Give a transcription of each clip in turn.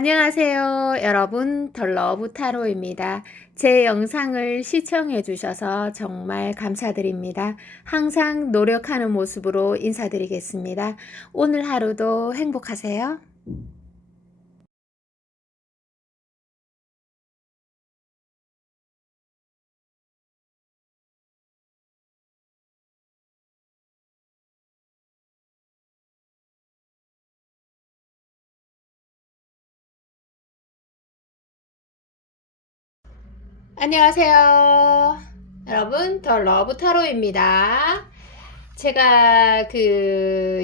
안녕하세요. 여러분, 덜러브 타로입니다. 제 영상을 시청해 주셔서 정말 감사드립니다. 항상 노력하는 모습으로 인사드리겠습니다. 오늘 하루도 행복하세요. 안녕하세요. 여러분, 덜러브 타로입니다. 제가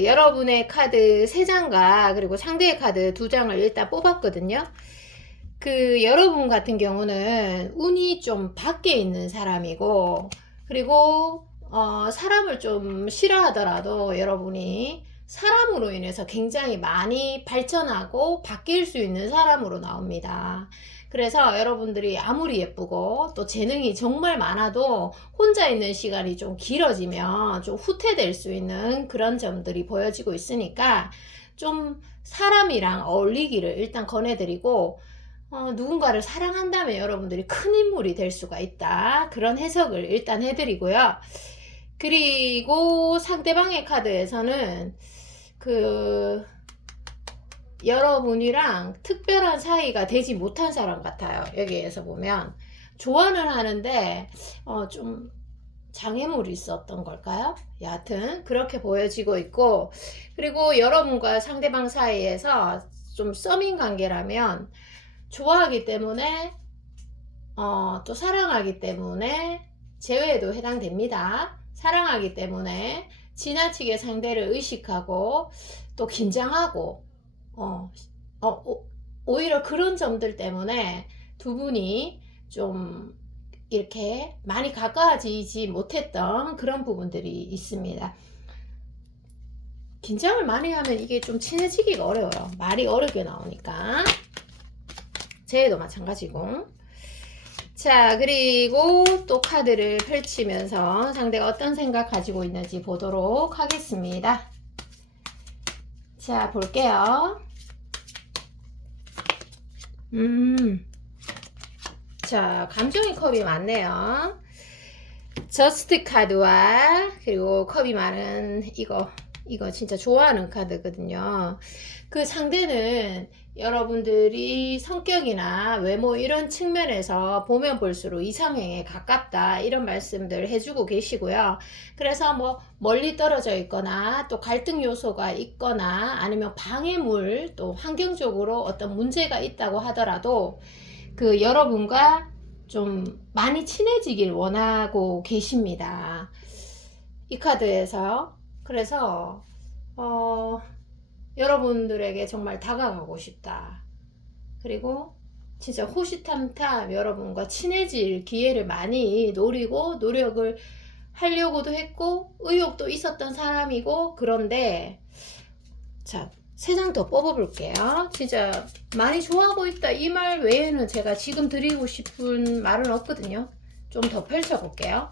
여러분의 카드 3장과 그리고 상대의 카드 2장을 일단 뽑았거든요. 여러분 같은 경우는 운이 좀 밖에 있는 사람이고, 그리고 사람을 좀 싫어하더라도 여러분이 사람으로 인해서 굉장히 많이 발전하고 바뀔 수 있는 사람으로 나옵니다. 그래서 여러분들이 아무리 예쁘고 또 재능이 정말 많아도 혼자 있는 시간이 좀 길어지면 좀 후퇴될 수 있는 그런 점들이 보여지고 있으니까 좀 사람이랑 어울리기를 일단 권해드리고, 누군가를 사랑한다면 여러분들이 큰 인물이 될 수가 있다. 그런 해석을 일단 해드리고요. 그리고 상대방의 카드에서는 여러분이랑 특별한 사이가 되지 못한 사람 같아요. 여기에서 보면 좋아는 하는데 좀 장애물이 있었던 걸까요? 여하튼 그렇게 보여지고 있고, 그리고 여러분과 상대방 사이에서 좀 썸인 관계라면 좋아하기 때문에 또 사랑하기 때문에 재회에도 해당됩니다. 사랑하기 때문에 지나치게 상대를 의식하고 또 긴장하고 어, 오히려 그런 점들 때문에 두 분이 좀 이렇게 많이 가까워지지 못했던 그런 부분들이 있습니다. 긴장을 많이 하면 이게 좀 친해지기가 어려워요. 말이 어렵게 나오니까. 재회도 마찬가지고. 자, 그리고 또 카드를 펼치면서 상대가 어떤 생각 가지고 있는지 보도록 하겠습니다. 자, 볼게요. 자, 감정의 컵이 많네요. 저스트 카드와 그리고 컵이 많은 이거 진짜 좋아하는 카드거든요. 그 상대는 여러분들이 성격이나 외모 이런 측면에서 보면 볼수록 이상형에 가깝다, 이런 말씀들 해주고 계시고요. 그래서 뭐 멀리 떨어져 있거나 또 갈등 요소가 있거나 아니면 방해물, 또 환경적으로 어떤 문제가 있다고 하더라도 여러분과 좀 많이 친해지길 원하고 계십니다. 이 카드에서. 그래서 여러분들에게 정말 다가가고 싶다. 그리고 진짜 호시탐탐 여러분과 친해질 기회를 많이 노리고 노력을 하려고도 했고 의욕도 있었던 사람이고, 그런데 자, 3장 더 뽑아볼게요. 진짜 많이 좋아하고 있다 이 말 외에는 제가 지금 드리고 싶은 말은 없거든요. 좀 더 펼쳐볼게요.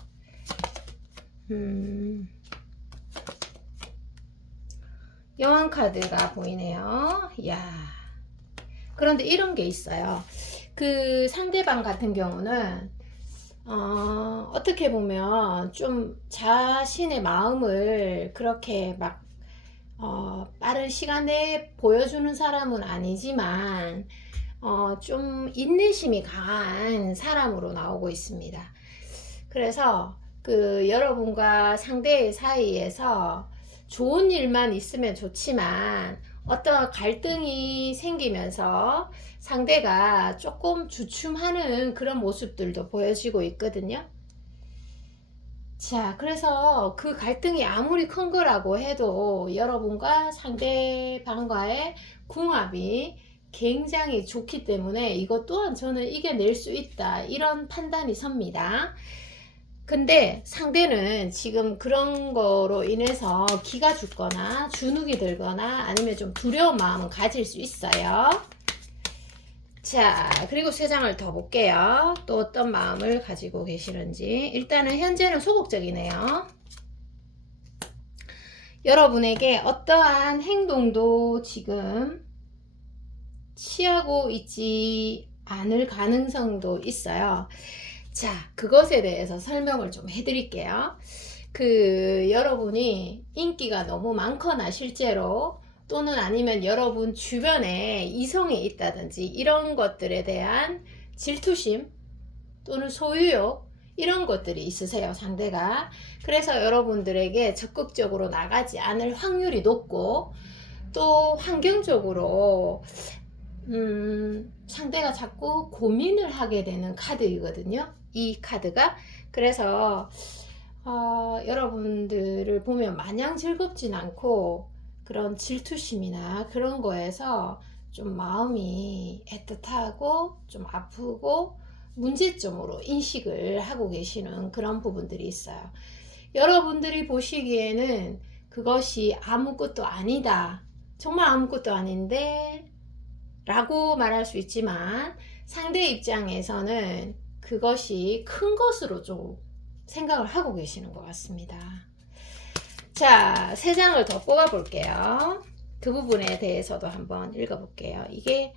여왕 카드가 보이네요. 이야. 그런데 이런 게 있어요. 상대방 같은 경우는 어떻게 보면 좀 자신의 마음을 그렇게 막 빠른 시간 내에 보여주는 사람은 아니지만 좀 인내심이 강한 사람으로 나오고 있습니다. 그래서 여러분과 상대의 사이에서 좋은 일만 있으면 좋지만 어떤 갈등이 생기면서 상대가 조금 주춤하는 그런 모습들도 보여지고 있거든요. 자, 그래서 그 갈등이 아무리 큰 거라고 해도 여러분과 상대방과의 궁합이 굉장히 좋기 때문에 이것 또한 저는 이겨낼 수 있다, 이런 판단이 섭니다. 근데 상대는 지금 그런 거로 인해서 기가 죽거나 주눅이 들거나 아니면 좀 두려운 마음은 가질 수 있어요. 자, 그리고 3장을 더 볼게요. 또 어떤 마음을 가지고 계시는지. 일단은 현재는 소극적이네요. 여러분에게 어떠한 행동도 지금 취하고 있지 않을 가능성도 있어요. 자, 그것에 대해서 설명을 좀 해드릴게요. 여러분이 인기가 너무 많거나 실제로 또는 아니면 여러분 주변에 이성이 있다든지 이런 것들에 대한 질투심 또는 소유욕 이런 것들이 있으세요, 상대가. 그래서 여러분들에게 적극적으로 나가지 않을 확률이 높고 또 환경적으로 상대가 자꾸 고민을 하게 되는 카드이거든요, 이 카드가. 그래서 여러분들을 보면 마냥 즐겁진 않고 그런 질투심이나 그런 거에서 좀 마음이 애틋하고 좀 아프고 문제점으로 인식을 하고 계시는 그런 부분들이 있어요. 여러분들이 보시기에는 그것이 아무것도 아니다, 정말 아무것도 아닌데 라고 말할 수 있지만 상대 입장에서는 그것이 큰 것으로 좀 생각을 하고 계시는 것 같습니다. 자, 3장을 더 뽑아 볼게요. 그 부분에 대해서도 한번 읽어 볼게요. 이게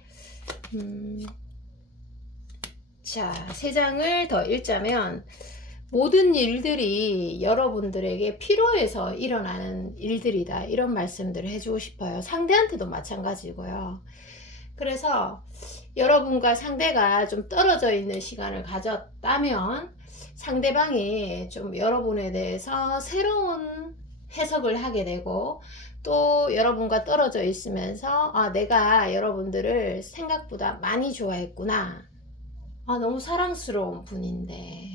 자, 3장을 더 읽자면 모든 일들이 여러분들에게 필요해서 일어나는 일들이다, 이런 말씀들을 해주고 싶어요. 상대한테도 마찬가지고요. 그래서 여러분과 상대가 좀 떨어져 있는 시간을 가졌다면 상대방이 좀 여러분에 대해서 새로운 해석을 하게 되고 또 여러분과 떨어져 있으면서 내가 여러분들을 생각보다 많이 좋아했구나, 너무 사랑스러운 분인데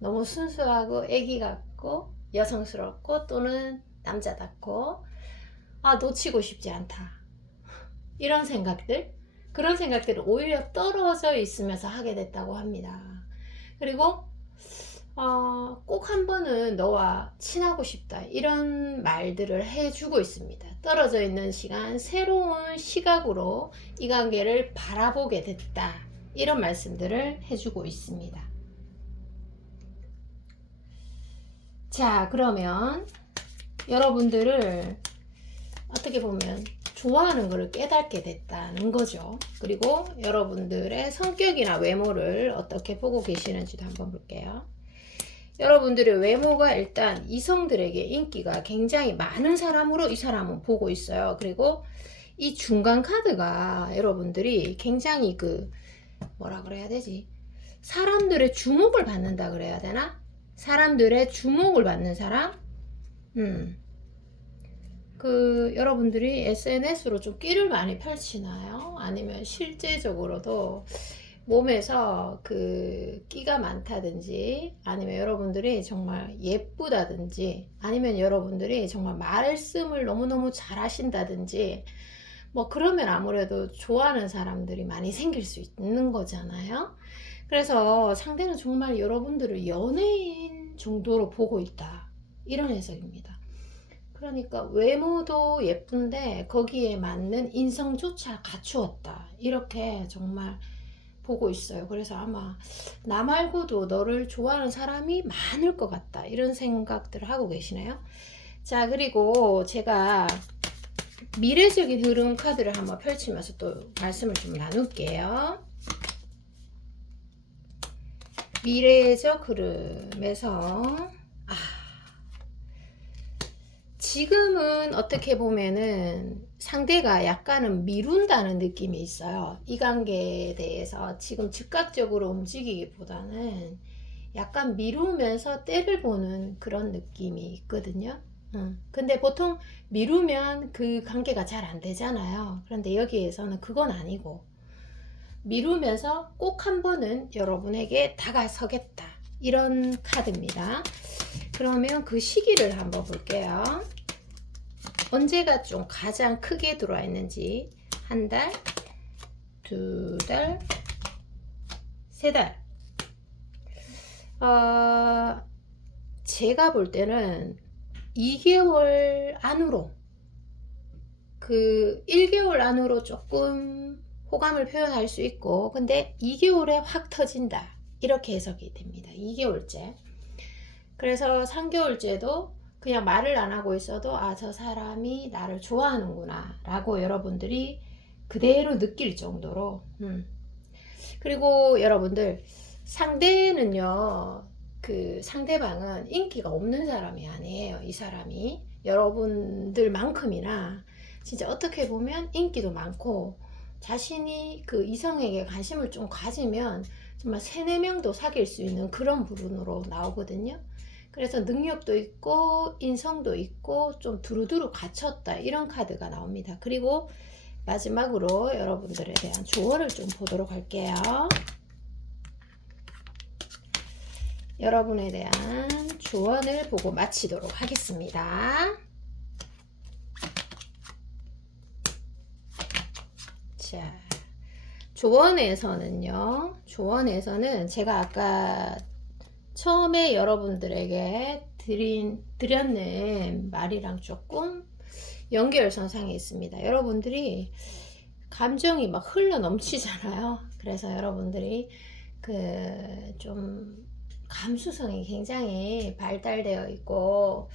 너무 순수하고 애기 같고 여성스럽고 또는 남자답고 놓치고 싶지 않다, 이런 생각들, 그런 생각들을 오히려 떨어져 있으면서 하게 됐다고 합니다. 그리고 꼭 한 번은 너와 친하고 싶다, 이런 말들을 해주고 있습니다. 떨어져 있는 시간, 새로운 시각으로 이 관계를 바라보게 됐다, 이런 말씀들을 해주고 있습니다. 자, 그러면 여러분들을 어떻게 보면 좋아하는 것을 깨닫게 됐다는 거죠. 그리고 여러분들의 성격이나 외모를 어떻게 보고 계시는지도 한번 볼게요. 여러분들의 외모가 일단 이성들에게 인기가 굉장히 많은 사람으로 이 사람은 보고 있어요. 그리고 이 중간 카드가 여러분들이 굉장히 뭐라 그래야 되지? 사람들의 주목을 받는다 그래야 되나? 사람들의 주목을 받는 사람? 여러분들이 SNS로 좀 끼를 많이 펼치나요? 아니면 실제적으로도 몸에서 끼가 많다든지, 아니면 여러분들이 정말 예쁘다든지, 아니면 여러분들이 정말 말씀을 너무너무 잘 하신다든지, 그러면 아무래도 좋아하는 사람들이 많이 생길 수 있는 거잖아요. 그래서 상대는 정말 여러분들을 연예인 정도로 보고 있다, 이런 해석입니다. 그러니까 외모도 예쁜데 거기에 맞는 인성조차 갖추었다, 이렇게 정말 보고 있어요. 그래서 아마 나 말고도 너를 좋아하는 사람이 많을 것 같다, 이런 생각들을 하고 계시네요. 자, 그리고 제가 미래적인 흐름 카드를 한번 펼치면서 또 말씀을 좀 나눌게요. 미래적 흐름에서 지금은 어떻게 보면은 상대가 약간은 미룬다는 느낌이 있어요. 이 관계에 대해서 지금 즉각적으로 움직이기보다는 약간 미루면서 때를 보는 그런 느낌이 있거든요. 근데 보통 미루면 그 관계가 잘 안 되잖아요. 그런데 여기에서는 그건 아니고 미루면서 꼭 한 번은 여러분에게 다가서겠다, 이런 카드입니다. 그러면 그 시기를 한번 볼게요. 언제가 좀 가장 크게 들어와 있는지, 1달, 2달, 3달. 제가 볼 때는 2개월 안으로, 1개월 안으로 조금 호감을 표현할 수 있고, 근데 2개월에 확 터진다, 이렇게 해석이 됩니다. 2개월째. 그래서 3개월째도 그냥 말을 안 하고 있어도 저 사람이 나를 좋아하는구나 라고 여러분들이 그대로 느낄 정도로. 그리고 여러분들, 상대는요, 그 상대방은 인기가 없는 사람이 아니에요. 이 사람이 여러분들만큼이나 진짜 어떻게 보면 인기도 많고, 자신이 그 이성에게 관심을 좀 가지면 정말 3, 4명도 사귈 수 있는 그런 부분으로 나오거든요. 그래서 능력도 있고 인성도 있고 좀 두루두루 갖췄다, 이런 카드가 나옵니다. 그리고 마지막으로 여러분들에 대한 조언을 좀 보도록 할게요. 여러분에 대한 조언을 보고 마치도록 하겠습니다. 자, 조언에서는 제가 아까 처음에 여러분들에게 드렸는 말이랑 조금 연결선상에 있습니다. 여러분들이 감정이 막 흘러 넘치잖아요. 그래서 여러분들이 좀 감수성이 굉장히 발달되어 있고,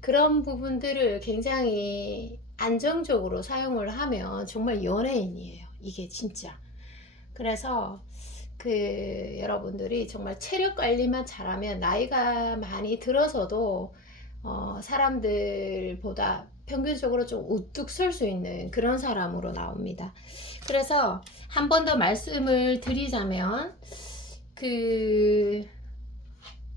그런 부분들을 굉장히 안정적으로 사용을 하면 정말 연예인이에요. 이게 진짜. 그래서 여러분들이 정말 체력 관리만 잘하면 나이가 많이 들어서도 사람들보다 평균적으로 좀 우뚝 설 수 있는 그런 사람으로 나옵니다. 그래서 한 번 더 말씀을 드리자면,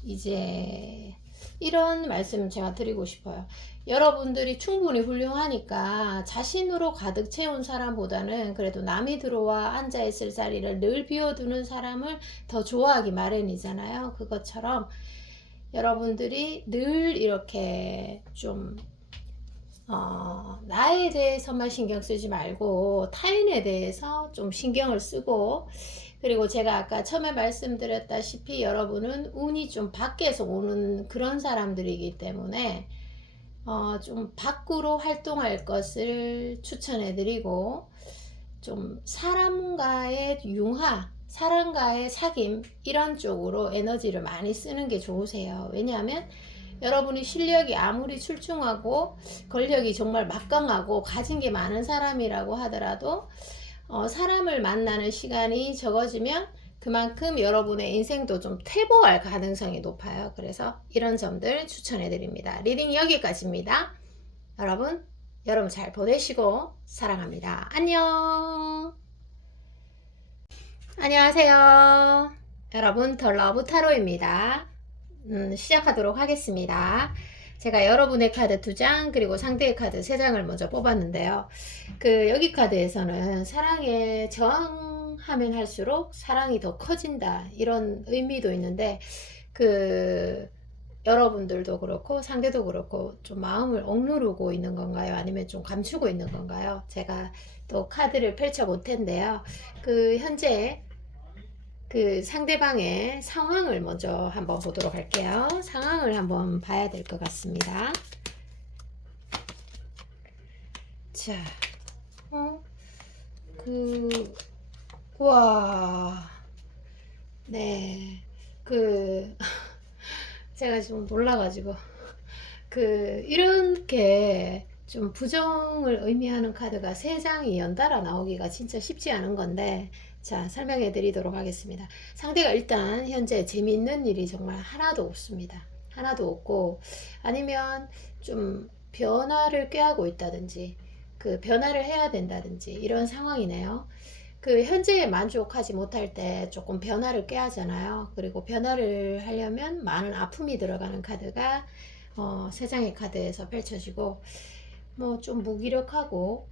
이제 이런 말씀 제가 드리고 싶어요. 여러분들이 충분히 훌륭하니까 자신으로 가득 채운 사람보다는 그래도 남이 들어와 앉아있을 자리를 늘 비워두는 사람을 더 좋아하기 마련이잖아요. 그것처럼 여러분들이 늘 이렇게 좀 나에 대해서만 신경 쓰지 말고 타인에 대해서 좀 신경을 쓰고, 그리고 제가 아까 처음에 말씀드렸다시피 여러분은 운이 좀 밖에서 오는 그런 사람들이기 때문에 좀 밖으로 활동할 것을 추천해 드리고, 좀 사람과의 융화, 사람과의 사귐, 이런 쪽으로 에너지를 많이 쓰는 게 좋으세요. 왜냐하면 여러분이 실력이 아무리 출중하고 권력이 정말 막강하고 가진 게 많은 사람이라고 하더라도 사람을 만나는 시간이 적어지면 그만큼 여러분의 인생도 좀 퇴보할 가능성이 높아요. 그래서 이런 점들 추천해 드립니다. 리딩 여기까지입니다. 여러분 잘 보내시고 사랑합니다. 안녕. 안녕하세요. 여러분, 더 러브 타로입니다. 시작하도록 하겠습니다. 제가 여러분의 카드 2장 그리고 상대의 카드 3장을 먼저 뽑았는데요. 여기 카드에서는 사랑에 저항하면 할수록 사랑이 더 커진다, 이런 의미도 있는데, 여러분들도 그렇고 상대도 그렇고 좀 마음을 억누르고 있는 건가요? 아니면 좀 감추고 있는 건가요? 제가 또 카드를 펼쳐 볼 텐데요. 현재 상대방의 상황을 먼저 한번 보도록 할게요. 상황을 한번 봐야 될 것 같습니다. 자, 와, 네, 제가 좀 놀라가지고, 이렇게 좀 부정을 의미하는 카드가 3장이 연달아 나오기가 진짜 쉽지 않은 건데, 자, 설명해 드리도록 하겠습니다. 상대가 일단 현재 재미있는 일이 정말 하나도 없습니다. 하나도 없고, 아니면 좀 변화를 꾀하고 있다든지, 변화를 해야 된다든지, 이런 상황이네요. 현재에 만족하지 못할 때 조금 변화를 꾀하잖아요. 그리고 변화를 하려면 많은 아픔이 들어가는 카드가 3장의 카드에서 펼쳐지고, 뭐 좀 무기력하고,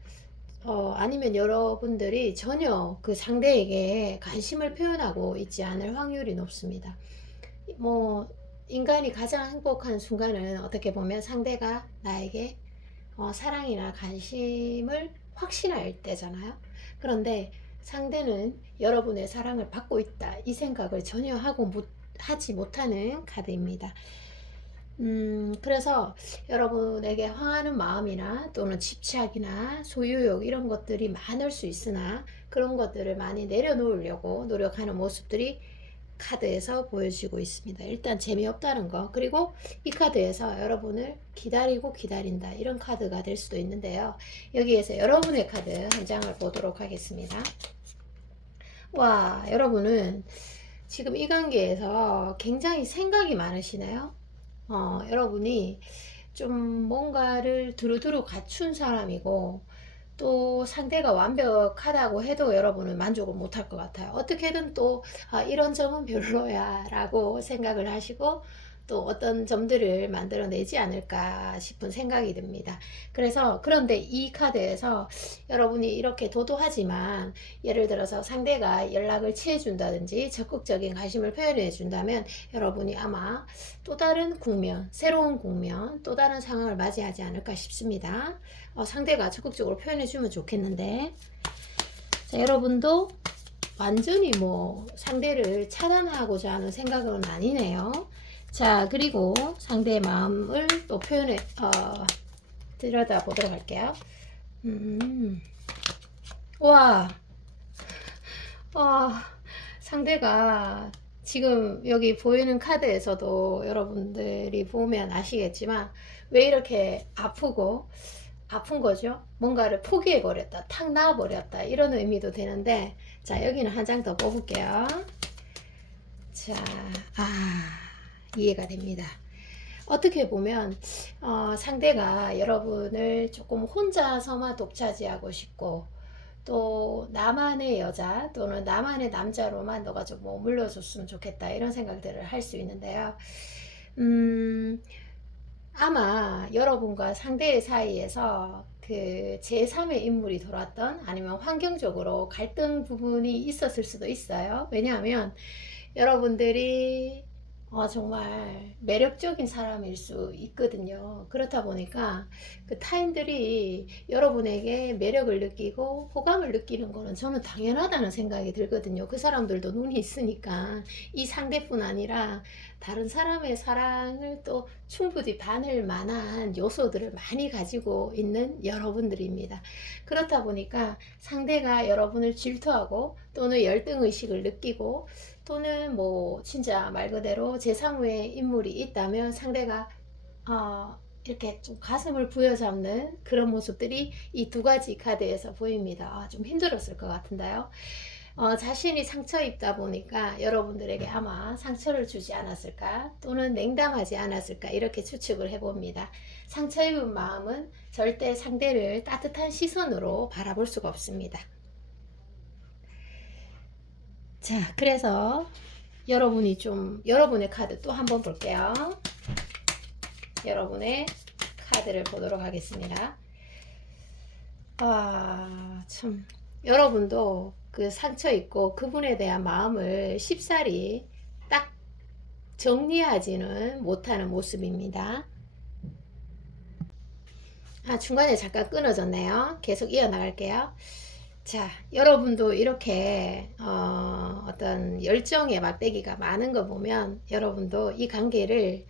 아니면 여러분들이 전혀 상대에게 관심을 표현하고 있지 않을 확률이 높습니다. 뭐 인간이 가장 행복한 순간은 어떻게 보면 상대가 나에게 사랑이나 관심을 확신할 때잖아요. 그런데 상대는 여러분의 사랑을 받고 있다, 이 생각을 전혀 하지 못하는 카드입니다. 그래서 여러분에게 황하는 마음이나 또는 집착이나 소유욕, 이런 것들이 많을 수 있으나 그런 것들을 많이 내려놓으려고 노력하는 모습들이 카드에서 보여지고 있습니다. 일단 재미없다는 거, 그리고 이 카드에서 여러분을 기다리고 기다린다, 이런 카드가 될 수도 있는데요. 여기에서 여러분의 카드 한 장을 보도록 하겠습니다. 와, 여러분은 지금 이 관계에서 굉장히 생각이 많으시네요. 여러분이 좀 뭔가를 두루두루 갖춘 사람이고, 또 상대가 완벽하다고 해도 여러분은 만족을 못할 것 같아요. 어떻게든 또 이런 점은 별로야 라고 생각을 하시고, 또 어떤 점들을 만들어내지 않을까 싶은 생각이 듭니다. 그래서 그런데 이 카드에서 여러분이 이렇게 도도하지만, 예를 들어서 상대가 연락을 취해준다든지 적극적인 관심을 표현해 준다면 여러분이 아마 또 다른 국면, 새로운 국면, 또 다른 상황을 맞이하지 않을까 싶습니다. 상대가 적극적으로 표현해 주면 좋겠는데, 자, 여러분도 완전히 뭐 상대를 차단하고자 하는 생각은 아니네요. 자, 그리고 상대의 마음을 또 표현해 들여다 보도록 할게요. 와, 상대가 지금 여기 보이는 카드에서도 여러분들이 보면 아시겠지만 왜 이렇게 아픈 거죠? 뭔가를 포기해 버렸다, 탁 놔 버렸다, 이런 의미도 되는데, 자, 여기는 한 장 더 뽑을게요. 자, 이해가 됩니다. 어떻게 보면 상대가 여러분을 조금 혼자서만 독차지하고 싶고, 또 나만의 여자 또는 나만의 남자로만 너가 좀 머물러 줬으면 좋겠다, 이런 생각들을 할 수 있는데요. 아마 여러분과 상대 사이에서 그 제3의 인물이 돌았던, 아니면 환경적으로 갈등 부분이 있었을 수도 있어요. 왜냐하면 여러분들이 정말 매력적인 사람일 수 있거든요. 그렇다 보니까 그 타인들이 여러분에게 매력을 느끼고 호감을 느끼는 거는 저는 당연하다는 생각이 들거든요. 그 사람들도 눈이 있으니까 이 상대뿐 아니라 다른 사람의 사랑을 또 충분히 받을 만한 요소들을 많이 가지고 있는 여러분들입니다. 그렇다 보니까 상대가 여러분을 질투하고 또는 열등의식을 느끼고, 또는 뭐 진짜 말 그대로 제3의 인물이 있다면 상대가 이렇게 좀 가슴을 부여잡는 그런 모습들이 이 두 가지 카드에서 보입니다. 좀 힘들었을 것 같은데요. 자신이 상처 입다 보니까 여러분들에게 아마 상처를 주지 않았을까, 또는 냉담하지 않았을까, 이렇게 추측을 해봅니다. 상처 입은 마음은 절대 상대를 따뜻한 시선으로 바라볼 수가 없습니다. 자, 그래서 여러분이 좀, 여러분의 카드 또 한번 볼게요. 여러분의 카드를 보도록 하겠습니다. 참, 여러분도 그 상처 있고 그분에 대한 마음을 쉽사리 딱 정리하지는 못하는 모습입니다. 중간에 잠깐 끊어졌네요. 계속 이어나갈게요. 자, 여러분도 이렇게 어떤 열정의 막대기가 많은 거 보면 여러분도 이 관계를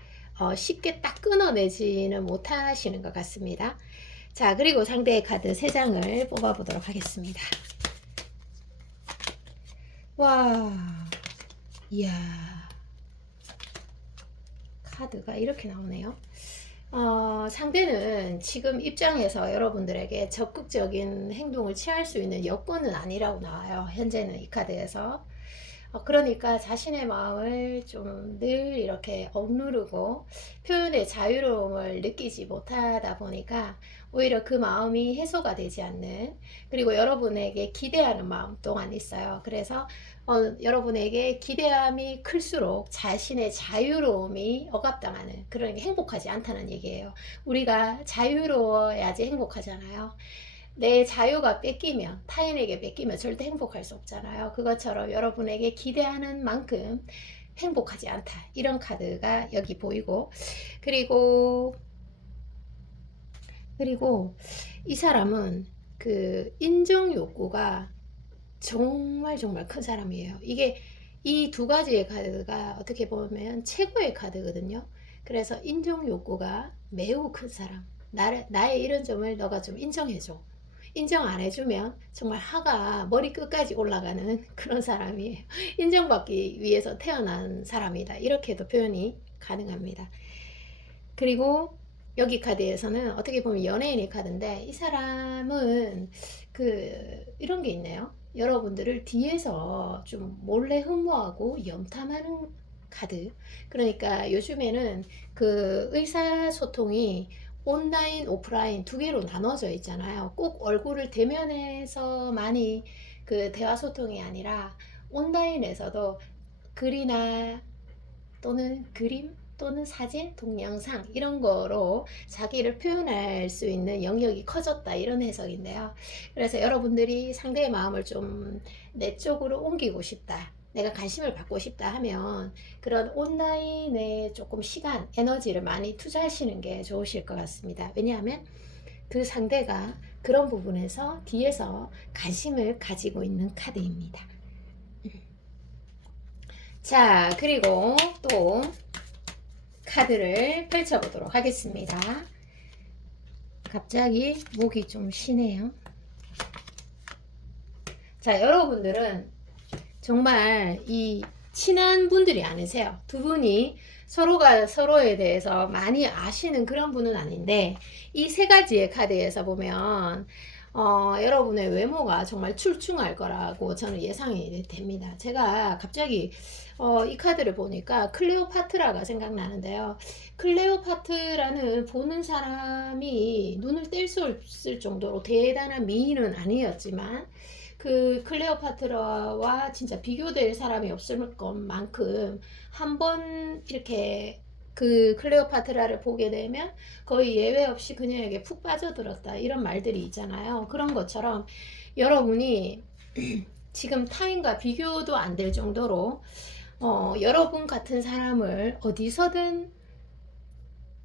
쉽게 딱 끊어내지는 못하시는 것 같습니다. 자, 그리고 상대의 카드 3장을 뽑아 보도록 하겠습니다. 와, 이야, 카드가 이렇게 나오네요. 상대는 지금 입장에서 여러분들에게 적극적인 행동을 취할 수 있는 여건은 아니라고 나와요. 현재는 이 카드에서. 그러니까 자신의 마음을 좀 늘 이렇게 억누르고 표현의 자유로움을 느끼지 못하다 보니까 오히려 그 마음이 해소가 되지 않는, 그리고 여러분에게 기대하는 마음 또한 있어요. 그래서 여러분에게 기대함이 클수록 자신의 자유로움이 억압당하는, 그러니까 행복하지 않다는 얘기예요. 우리가 자유로워야지 행복하잖아요. 내 자유가 뺏기면, 타인에게 뺏기면 절대 행복할 수 없잖아요. 그것처럼 여러분에게 기대하는 만큼 행복하지 않다, 이런 카드가 여기 보이고, 그리고 이 사람은 그 인정 욕구가 정말 큰 사람이에요. 이게 이 두 가지의 카드가 어떻게 보면 최고의 카드거든요. 그래서 인정 욕구가 매우 큰 사람, 나의 이런 점을 너가 좀 인정해줘, 인정 안 해주면 정말 화가 머리 끝까지 올라가는 그런 사람이에요. 인정받기 위해서 태어난 사람이다. 이렇게도 표현이 가능합니다. 그리고 여기 카드에서는 어떻게 보면 연예인의 카드인데, 이 사람은 이런 게 있네요. 여러분들을 뒤에서 좀 몰래 흠모하고 염탐하는 카드. 그러니까 요즘에는 그 의사소통이 온라인, 오프라인 두 개로 나눠져 있잖아요. 꼭 얼굴을 대면해서 많이 그 대화 소통이 아니라 온라인에서도 글이나 또는 그림 또는 사진, 동영상 이런 거로 자기를 표현할 수 있는 영역이 커졌다, 이런 해석인데요. 그래서 여러분들이 상대의 마음을 좀 내 쪽으로 옮기고 싶다, 내가 관심을 받고 싶다 하면 그런 온라인에 조금 시간, 에너지를 많이 투자하시는 게 좋으실 것 같습니다. 왜냐하면 그 상대가 그런 부분에서 뒤에서 관심을 가지고 있는 카드입니다. 자, 그리고 또 카드를 펼쳐보도록 하겠습니다. 갑자기 목이 좀 쉬네요. 자, 여러분들은 정말 이 친한 분들이 아니세요. 두 분이 서로가 서로에 대해서 많이 아시는 그런 분은 아닌데, 이 세 가지의 카드에서 보면 여러분의 외모가 정말 출중할 거라고 저는 예상이 됩니다. 제가 갑자기 이 카드를 보니까 클레오파트라가 생각나는데요. 클레오파트라는 보는 사람이 눈을 뗄 수 없을 정도로 대단한 미인은 아니었지만, 그 클레오파트라와 진짜 비교될 사람이 없을 것만큼 한번 이렇게 그 클레오파트라를 보게 되면 거의 예외 없이 그녀에게 푹 빠져들었다, 이런 말들이 있잖아요. 그런 것처럼 여러분이 지금 타인과 비교도 안 될 정도로 여러분 같은 사람을 어디서든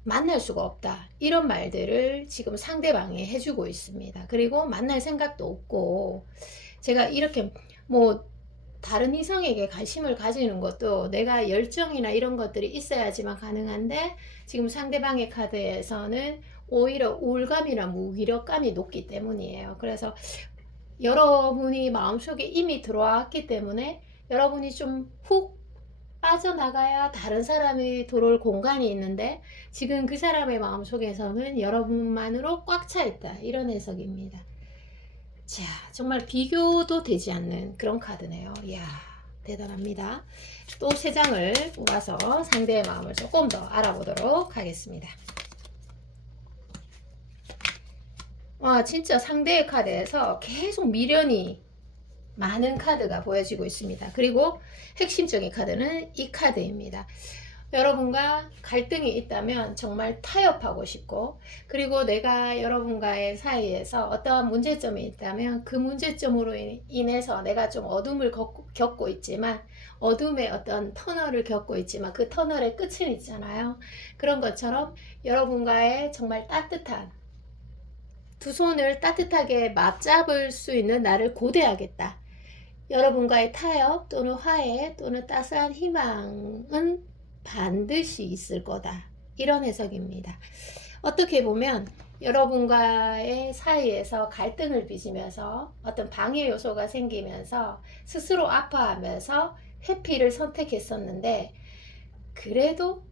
만날 수가 없다, 이런 말들을 지금 상대방이 해주고 있습니다. 그리고 만날 생각도 없고, 제가 이렇게 뭐 다른 이성에게 관심을 가지는 것도 내가 열정이나 이런 것들이 있어야지만 가능한데, 지금 상대방의 카드에서는 오히려 우울감이나 무기력감이 높기 때문이에요. 그래서 여러분이 마음속에 이미 들어왔기 때문에 여러분이 좀 훅 빠져나가야 다른 사람이 들어올 공간이 있는데, 지금 그 사람의 마음속에서는 여러분만으로 꽉 차 있다, 이런 해석입니다. 자, 정말 비교도 되지 않는 그런 카드네요. 이야, 대단합니다. 또 세 장을 뽑아서 상대의 마음을 조금 더 알아보도록 하겠습니다. 와, 진짜 상대의 카드에서 계속 미련이 많은 카드가 보여지고 있습니다. 그리고 핵심적인 카드는 이 카드입니다. 여러분과 갈등이 있다면 정말 타협하고 싶고, 그리고 내가 여러분과의 사이에서 어떠한 문제점이 있다면 그 문제점으로 인해서 내가 좀 어둠을 겪고 있지만, 어둠의 어떤 터널을 겪고 있지만 그 터널의 끝은 있잖아요. 그런 것처럼 여러분과의 정말 따뜻한, 두 손을 따뜻하게 맞잡을 수 있는 나를 고대하겠다, 여러분과의 타협 또는 화해 또는 따스한 희망은 반드시 있을 거다, 이런 해석입니다. 어떻게 보면 여러분과의 사이에서 갈등을 빚으면서 어떤 방해 요소가 생기면서 스스로 아파하면서 회피를 선택했었는데, 그래도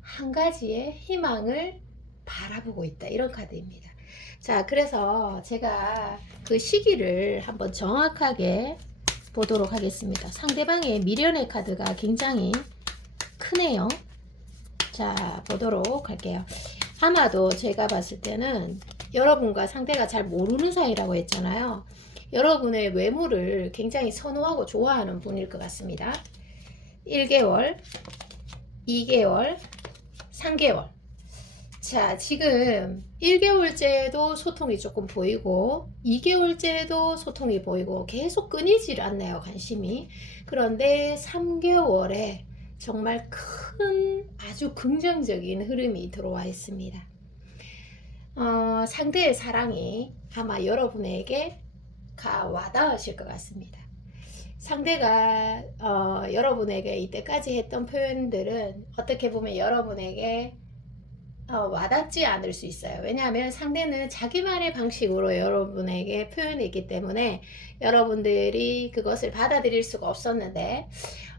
한 가지의 희망을 바라보고 있다, 이런 카드입니다. 자, 그래서 제가 그 시기를 한번 정확하게 보도록 하겠습니다. 상대방의 미련의 카드가 굉장히 크네요. 자, 보도록 할게요. 아마도 제가 봤을 때는 여러분과 상대가 잘 모르는 사이라고 했잖아요. 여러분의 외모를 굉장히 선호하고 좋아하는 분일 것 같습니다. 1개월, 2개월, 3개월. 자, 지금 1개월째도 소통이 조금 보이고 2개월째도 소통이 보이고 계속 끊이질 않네요, 관심이. 그런데 3개월에 정말 큰 아주 긍정적인 흐름이 들어와 있습니다. 상대의 사랑이 아마 여러분에게 와닿으실 것 같습니다. 상대가 여러분에게 이때까지 했던 표현들은 어떻게 보면 여러분에게 와닿지 않을 수 있어요. 왜냐하면 상대는 자기만의 방식으로 여러분에게 표현했기 때문에 여러분들이 그것을 받아들일 수가 없었는데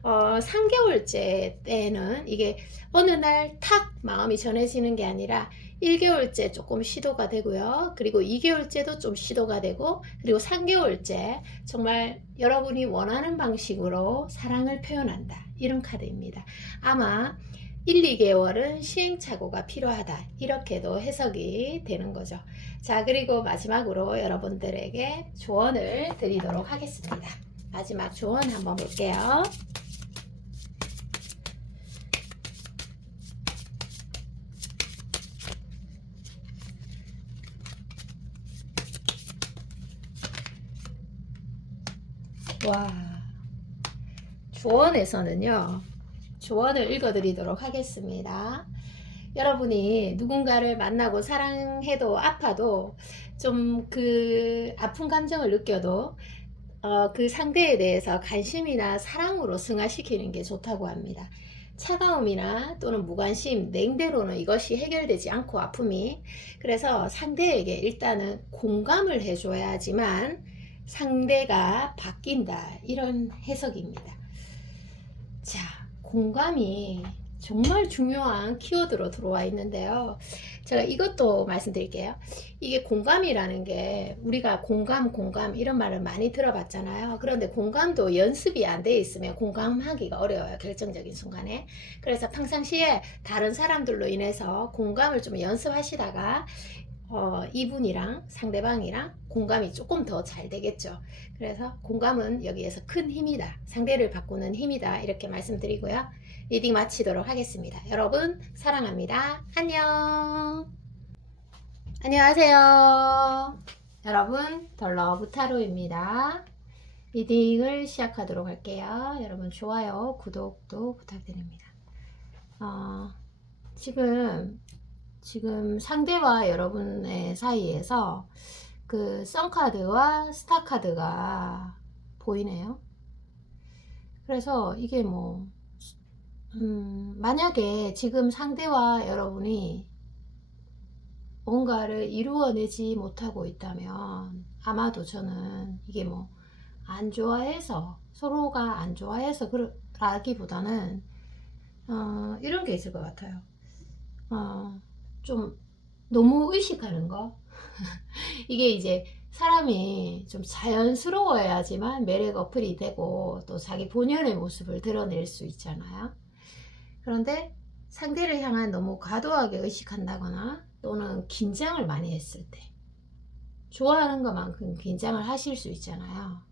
3개월째 때는 이게 어느 날 탁 마음이 전해지는 게 아니라 1개월째 조금 시도가 되고요. 그리고 2개월째도 좀 시도가 되고, 그리고 3개월째 정말 여러분이 원하는 방식으로 사랑을 표현한다. 이런 카드입니다. 아마 1, 2개월은 시행착오가 필요하다. 이렇게도 해석이 되는 거죠. 자, 그리고 마지막으로 여러분들에게 조언을 드리도록 하겠습니다. 마지막 조언 한번 볼게요. 와, 조언에서는요, 조언을 읽어드리도록 하겠습니다. 여러분이 누군가를 만나고 사랑해도 아파도 좀 그 아픈 감정을 느껴도 그 상대에 대해서 관심이나 사랑으로 승화시키는 게 좋다고 합니다. 차가움이나 또는 무관심, 냉대로는 이것이 해결되지 않고 아픔이, 그래서 상대에게 일단은 공감을 해줘야지만 상대가 바뀐다, 이런 해석입니다. 자, 공감이 정말 중요한 키워드로 들어와 있는데요. 제가 이것도 말씀드릴게요. 이게 공감이라는 게 우리가 공감 이런 말을 많이 들어봤잖아요. 그런데 공감도 연습이 안 돼 있으면 공감하기가 어려워요. 결정적인 순간에. 그래서 평상시에 다른 사람들로 인해서 공감을 좀 연습하시다가 이분이랑 상대방이랑 공감이 조금 더 잘 되겠죠. 그래서 공감은 여기에서 큰 힘이다. 상대를 바꾸는 힘이다. 이렇게 말씀드리고요. 리딩 마치도록 하겠습니다. 여러분 사랑합니다. 안녕. 안녕하세요. 여러분 덜러브타로입니다. 리딩을 시작하도록 할게요. 여러분 좋아요, 구독도 부탁드립니다. 지금 상대와 여러분의 사이에서 그 썬카드와 스타카드가 보이네요. 그래서 이게 뭐 만약에 지금 상대와 여러분이 뭔가를 이루어내지 못하고 있다면 아마도 저는 이게 뭐 안 좋아해서, 서로가 안 좋아해서 그라기보다는 이런 게 있을 것 같아요. 좀 너무 의식하는 거. 이게 이제 사람이 좀 자연스러워야지만 매력 어플이 되고 또 자기 본연의 모습을 드러낼 수 있잖아요. 그런데 상대를 향한 너무 과도하게 의식한다거나 또는 긴장을 많이 했을 때, 좋아하는 것만큼 긴장을 하실 수 있잖아요.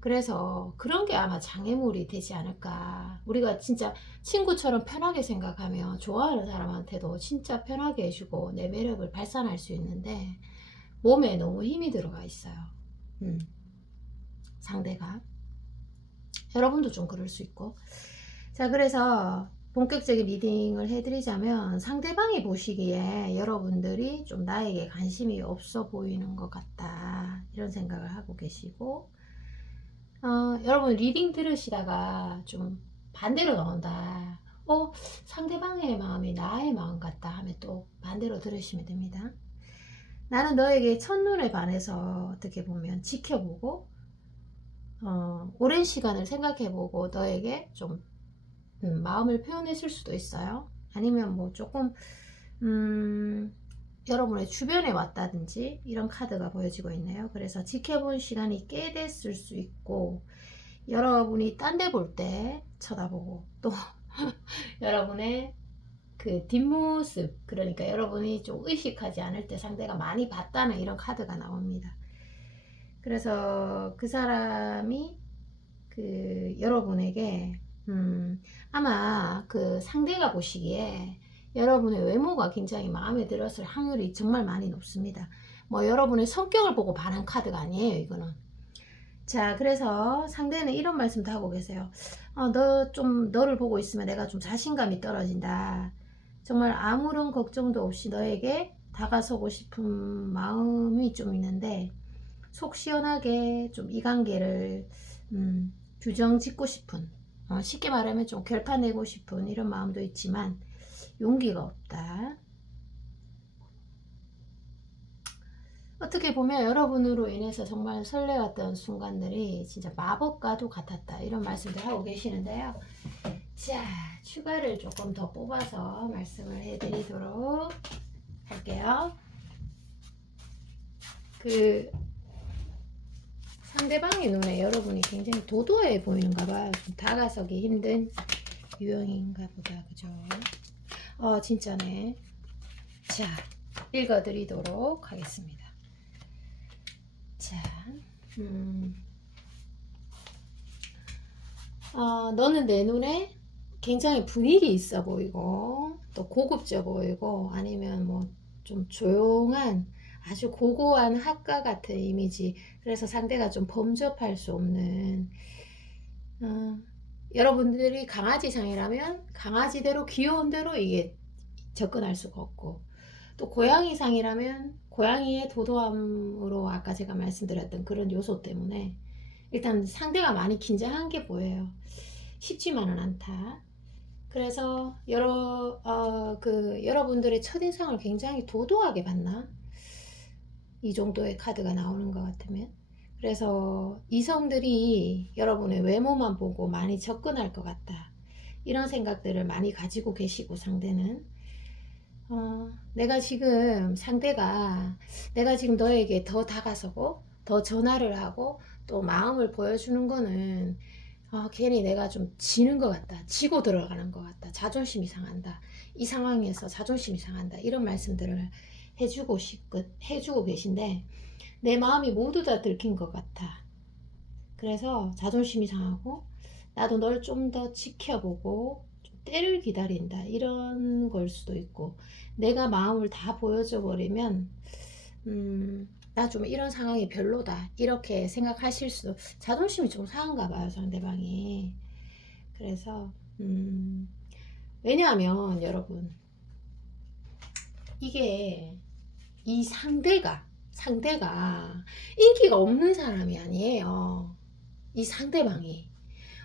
그래서 그런 게 아마 장애물이 되지 않을까. 우리가 진짜 친구처럼 편하게 생각하면 좋아하는 사람한테도 진짜 편하게 해주고 내 매력을 발산할 수 있는데 몸에 너무 힘이 들어가 있어요. 상대가. 여러분도 좀 그럴 수 있고. 자, 그래서 본격적인 리딩을 해드리자면 상대방이 보시기에 여러분들이 좀 나에게 관심이 없어 보이는 것 같다, 이런 생각을 하고 계시고, 여러분 리딩 들으시다가 좀 반대로 나온다, 상대방의 마음이 나의 마음 같다 하면 또 반대로 들으시면 됩니다. 나는 너에게 첫눈에 반해서 어떻게 보면 지켜보고 오랜 시간을 생각해보고 너에게 좀 마음을 표현했을 수도 있어요. 아니면 뭐 조금 여러분의 주변에 왔다든지 이런 카드가 보여지고 있네요. 그래서 지켜본 시간이 꽤 됐을 수 있고, 여러분이 딴 데 볼 때 쳐다보고 또 여러분의 그 뒷모습, 그러니까 여러분이 좀 의식하지 않을 때 상대가 많이 봤다는 이런 카드가 나옵니다. 그래서 그 사람이 그 여러분에게 아마 그 상대가 보시기에 여러분의 외모가 굉장히 마음에 들었을 확률이 정말 많이 높습니다. 뭐 여러분의 성격을 보고 반한 카드가 아니에요, 이거는. 자, 그래서 상대는 이런 말씀도 하고 계세요. 너를 보고 있으면 내가 좀 자신감이 떨어진다. 정말 아무런 걱정도 없이 너에게 다가서고 싶은 마음이 좀 있는데 속 시원하게 좀 이 관계를 규정 짓고 싶은, 쉽게 말하면 좀 결판내고 싶은 이런 마음도 있지만 용기가 없다. 어떻게 보면 여러분으로 인해서 정말 설레었던 순간들이 진짜 마법과도 같았다. 이런 말씀들 하고 계시는데요. 자, 추가를 조금 더 뽑아서 말씀을 해드리도록 할게요. 그 상대방의 눈에 여러분이 굉장히 도도해 보이는가 봐요. 좀 다가서기 힘든 유형인가 보다. 그죠? 진짜네. 자, 읽어드리도록 하겠습니다. 자, 너는 내 눈에 굉장히 분위기 있어 보이고 또 고급져 보이고 아니면 뭐 좀 조용한 아주 고고한 학과 같은 이미지. 그래서 상대가 좀 범접할 수 없는 여러분들이 강아지상이라면 강아지대로 귀여운 대로 이게 접근할 수가 없고 또 고양이상이라면 고양이의 도도함으로 아까 제가 말씀드렸던 그런 요소 때문에 일단 상대가 많이 긴장한 게 보여요. 쉽지만은 않다. 그래서 여러분들의 첫인상을 굉장히 도도하게 봤나? 이 정도의 카드가 나오는 것 같으면. 그래서 이성들이 여러분의 외모만 보고 많이 접근할 것 같다. 이런 생각들을 많이 가지고 계시고 상대는 상대가 내가 지금 너에게 더 다가서고 더 전화를 하고 또 마음을 보여주는 거는 괜히 내가 좀 지는 것 같다. 지고 들어가는 것 같다. 자존심이 상한다. 이 상황에서 자존심이 상한다. 이런 말씀들을 해주고 계신데 내 마음이 모두 다 들킨 것 같아. 그래서 자존심이 상하고 나도 널 좀 더 지켜보고 좀 때를 기다린다. 이런 걸 수도 있고 내가 마음을 다 보여줘 버리면 나 좀 이런 상황이 별로다 이렇게 생각하실 수도. 자존심이 좀 상한가 봐요 상대방이. 그래서 왜냐하면 여러분 이게 이 상대가 인기가 없는 사람이 아니에요. 이 상대방이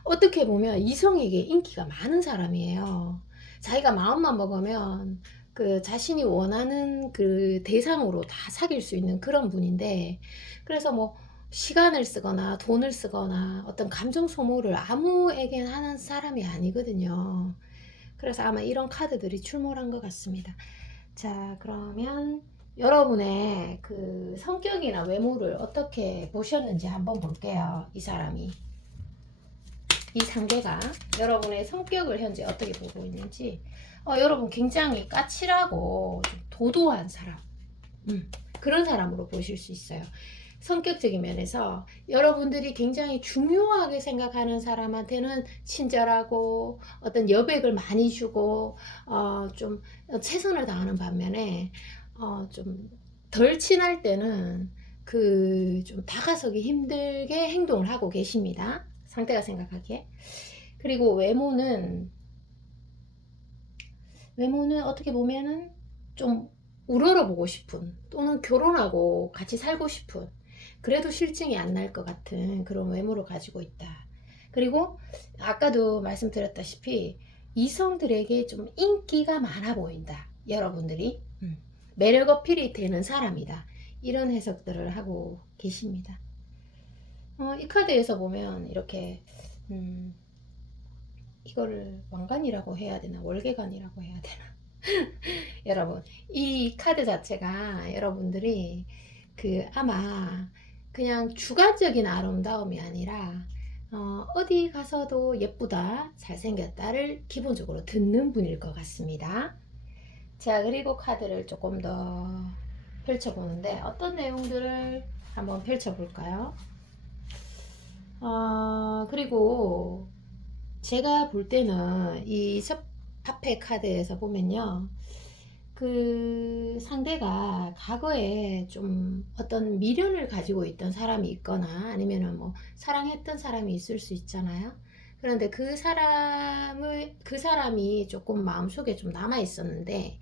어떻게 보면 이성에게 인기가 많은 사람이에요. 자기가 마음만 먹으면 그 자신이 원하는 그 대상으로 다 사귈 수 있는 그런 분인데 그래서 뭐 시간을 쓰거나 돈을 쓰거나 어떤 감정 소모를 아무에게나 하는 사람이 아니거든요. 그래서 아마 이런 카드들이 출몰한 것 같습니다. 자, 그러면 여러분의 그 성격이나 외모를 어떻게 보셨는지 한번 볼게요. 이 사람이, 이 상대가 여러분의 성격을 현재 어떻게 보고 있는지. 여러분 굉장히 까칠하고 좀 도도한 사람, 그런 사람으로 보실 수 있어요. 성격적인 면에서 여러분들이 굉장히 중요하게 생각하는 사람한테는 친절하고 어떤 여백을 많이 주고 좀 최선을 다하는 반면에 좀 덜 친할 때는 그 좀 다가서기 힘들게 행동을 하고 계십니다. 상대가 생각하기에. 그리고 외모는 어떻게 보면은 좀 우러러보고 싶은 또는 결혼하고 같이 살고 싶은 그래도 실증이 안 날 것 같은 그런 외모를 가지고 있다. 그리고 아까도 말씀드렸다시피 이성들에게 좀 인기가 많아 보인다. 여러분들이 매력 어필이 되는 사람이다. 이런 해석들을 하고 계십니다. 이 카드에서 보면 이렇게 이거를 왕관이라고 해야 되나 월계관이라고 해야 되나 여러분 이 카드 자체가 여러분들이 그 아마 그냥 주관적인 아름다움이 아니라 어디 가서도 예쁘다 잘생겼다를 기본적으로 듣는 분일 것 같습니다. 자, 그리고 카드를 조금 더 펼쳐보는데 어떤 내용들을 한번 펼쳐볼까요? 그리고 제가 볼 때는 이 앞에 카드에서 보면요. 그 상대가 과거에 좀 어떤 미련을 가지고 있던 사람이 있거나 아니면은 뭐 사랑했던 사람이 있을 수 있잖아요. 그런데 그 사람이 조금 마음속에 좀 남아 있었는데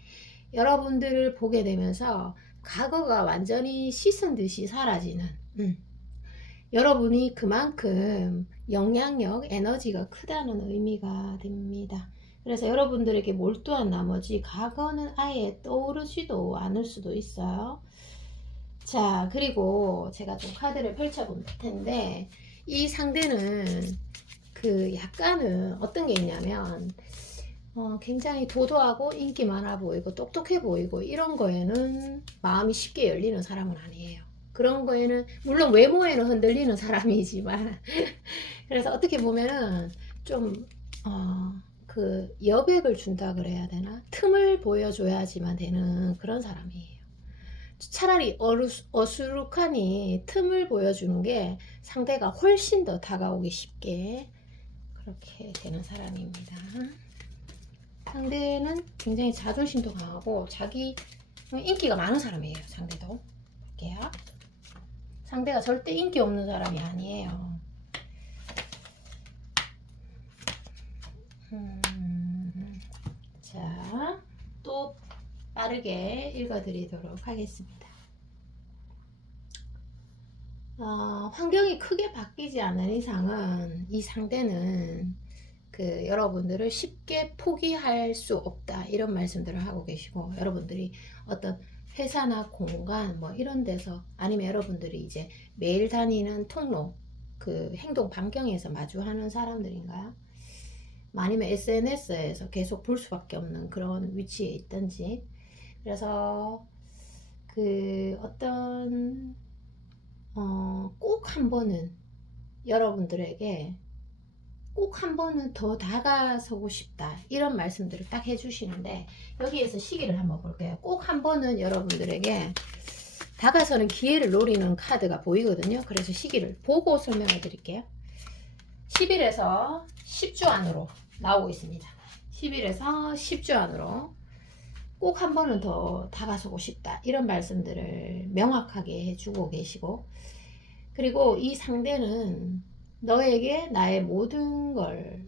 여러분들을 보게 되면서 과거가 완전히 씻은 듯이 사라지는 여러분이 그만큼 영향력, 에너지가 크다는 의미가 됩니다. 그래서 여러분들에게 몰두한 나머지 과거는 아예 떠오르지도 않을 수도 있어요. 자, 그리고 제가 좀 카드를 펼쳐볼 텐데, 이 상대는 그 약간은 어떤 게 있냐면, 굉장히 도도하고 인기 많아 보이고 똑똑해 보이고 이런 거에는 마음이 쉽게 열리는 사람은 아니에요. 그런 거에는 물론 외모에는 흔들리는 사람이지만 그래서 어떻게 보면은 좀 그 여백을 준다 그래야 되나? 틈을 보여줘야지만 되는 그런 사람이에요. 차라리 어수룩하니 틈을 보여주는 게 상대가 훨씬 더 다가오기 쉽게 그렇게 되는 사람입니다. 상대는 굉장히 자존심도 강하고 자기 인기가 많은 사람이에요. 상대도 볼게요. 상대가 절대 인기 없는 사람이 아니에요. 자, 또 빠르게 읽어드리도록 하겠습니다. 환경이 크게 바뀌지 않는 이상은 이 상대는 그 여러분들을 쉽게 포기할 수 없다 이런 말씀들을 하고 계시고, 여러분들이 어떤 회사나 공간 뭐 이런 데서 아니면 여러분들이 이제 매일 다니는 통로 그 행동 반경에서 마주하는 사람들인가요? 아니면 SNS에서 계속 볼 수밖에 없는 그런 위치에 있든지. 그래서 그 어떤 꼭 한 번은 여러분들에게 꼭 한 번은 더 다가서고 싶다 이런 말씀들을 딱 해주시는데, 여기에서 시기를 한번 볼게요. 꼭 한 번은 여러분들에게 다가서는 기회를 노리는 카드가 보이거든요. 그래서 시기를 보고 설명해 드릴게요. 10일에서 10주 안으로 나오고 있습니다. 10일에서 10주 안으로 꼭 한 번은 더 다가서고 싶다 이런 말씀들을 명확하게 해주고 계시고, 그리고 이 상대는 너에게 나의 모든 걸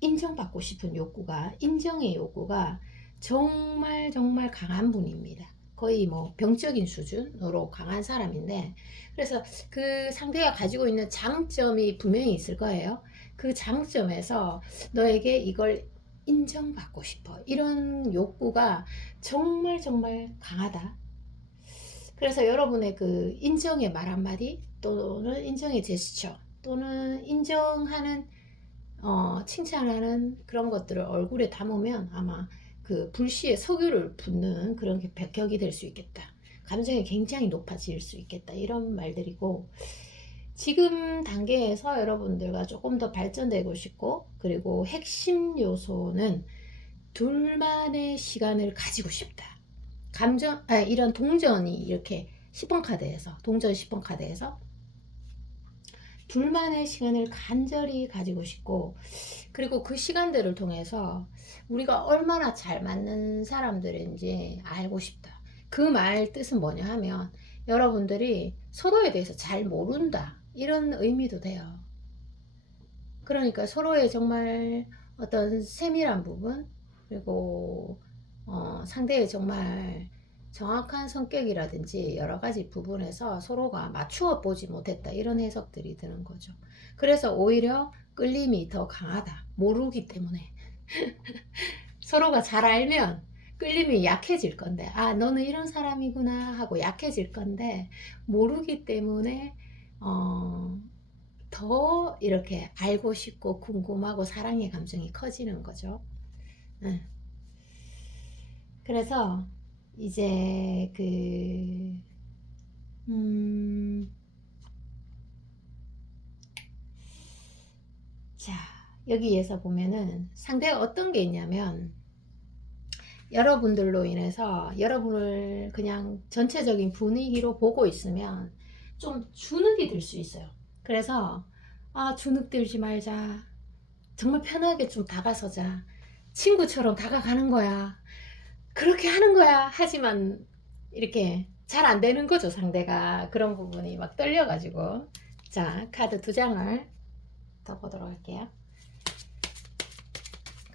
인정받고 싶은 욕구가, 인정의 욕구가 정말 정말 강한 분입니다. 거의 뭐 병적인 수준으로 강한 사람인데, 그래서 그 상대가 가지고 있는 장점이 분명히 있을 거예요. 그 장점에서 너에게 이걸 인정받고 싶어 이런 욕구가 정말 정말 강하다. 그래서 여러분의 그 인정의 말 한마디 또는 인정의 제스처 또는 인정하는 칭찬하는 그런 것들을 얼굴에 담으면 아마 그 불시에 석유를 붓는 그런 격이 될 수 있겠다. 감정이 굉장히 높아질 수 있겠다. 이런 말들이고, 지금 단계에서 여러분들과 조금 더 발전되고 싶고, 그리고 핵심 요소는 둘만의 시간을 가지고 싶다. 이런 동전이 이렇게 10번 카드에서, 동전 10번 카드에서 둘만의 시간을 간절히 가지고 싶고, 그리고 그 시간들을 통해서 우리가 얼마나 잘 맞는 사람들인지 알고 싶다. 그 말 뜻은 뭐냐 하면 여러분들이 서로에 대해서 잘 모른다 이런 의미도 돼요. 그러니까 서로의 정말 어떤 세밀한 부분, 그리고 상대의 정말 정확한 성격이라든지 여러 가지 부분에서 서로가 맞추어 보지 못했다 이런 해석들이 드는 거죠. 그래서 오히려 끌림이 더 강하다. 모르기 때문에. 서로가 잘 알면 끌림이 약해질 건데, 아 너는 이런 사람이구나 하고 약해질 건데, 모르기 때문에 더 이렇게 알고 싶고 궁금하고 사랑의 감정이 커지는 거죠. 그래서 이제 자, 여기에서 보면은 상대가 어떤 게 있냐면, 여러분들로 인해서 여러분을 그냥 전체적인 분위기로 보고 있으면 좀 주눅이 들 수 있어요. 그래서 주눅 들지 말자, 정말 편하게 좀 다가서자, 친구처럼 다가가는 거야, 그렇게 하는 거야 하지만 이렇게 잘 안 되는 거죠. 상대가 그런 부분이 막 떨려가지고. 자, 카드 두 장을 더 보도록 할게요.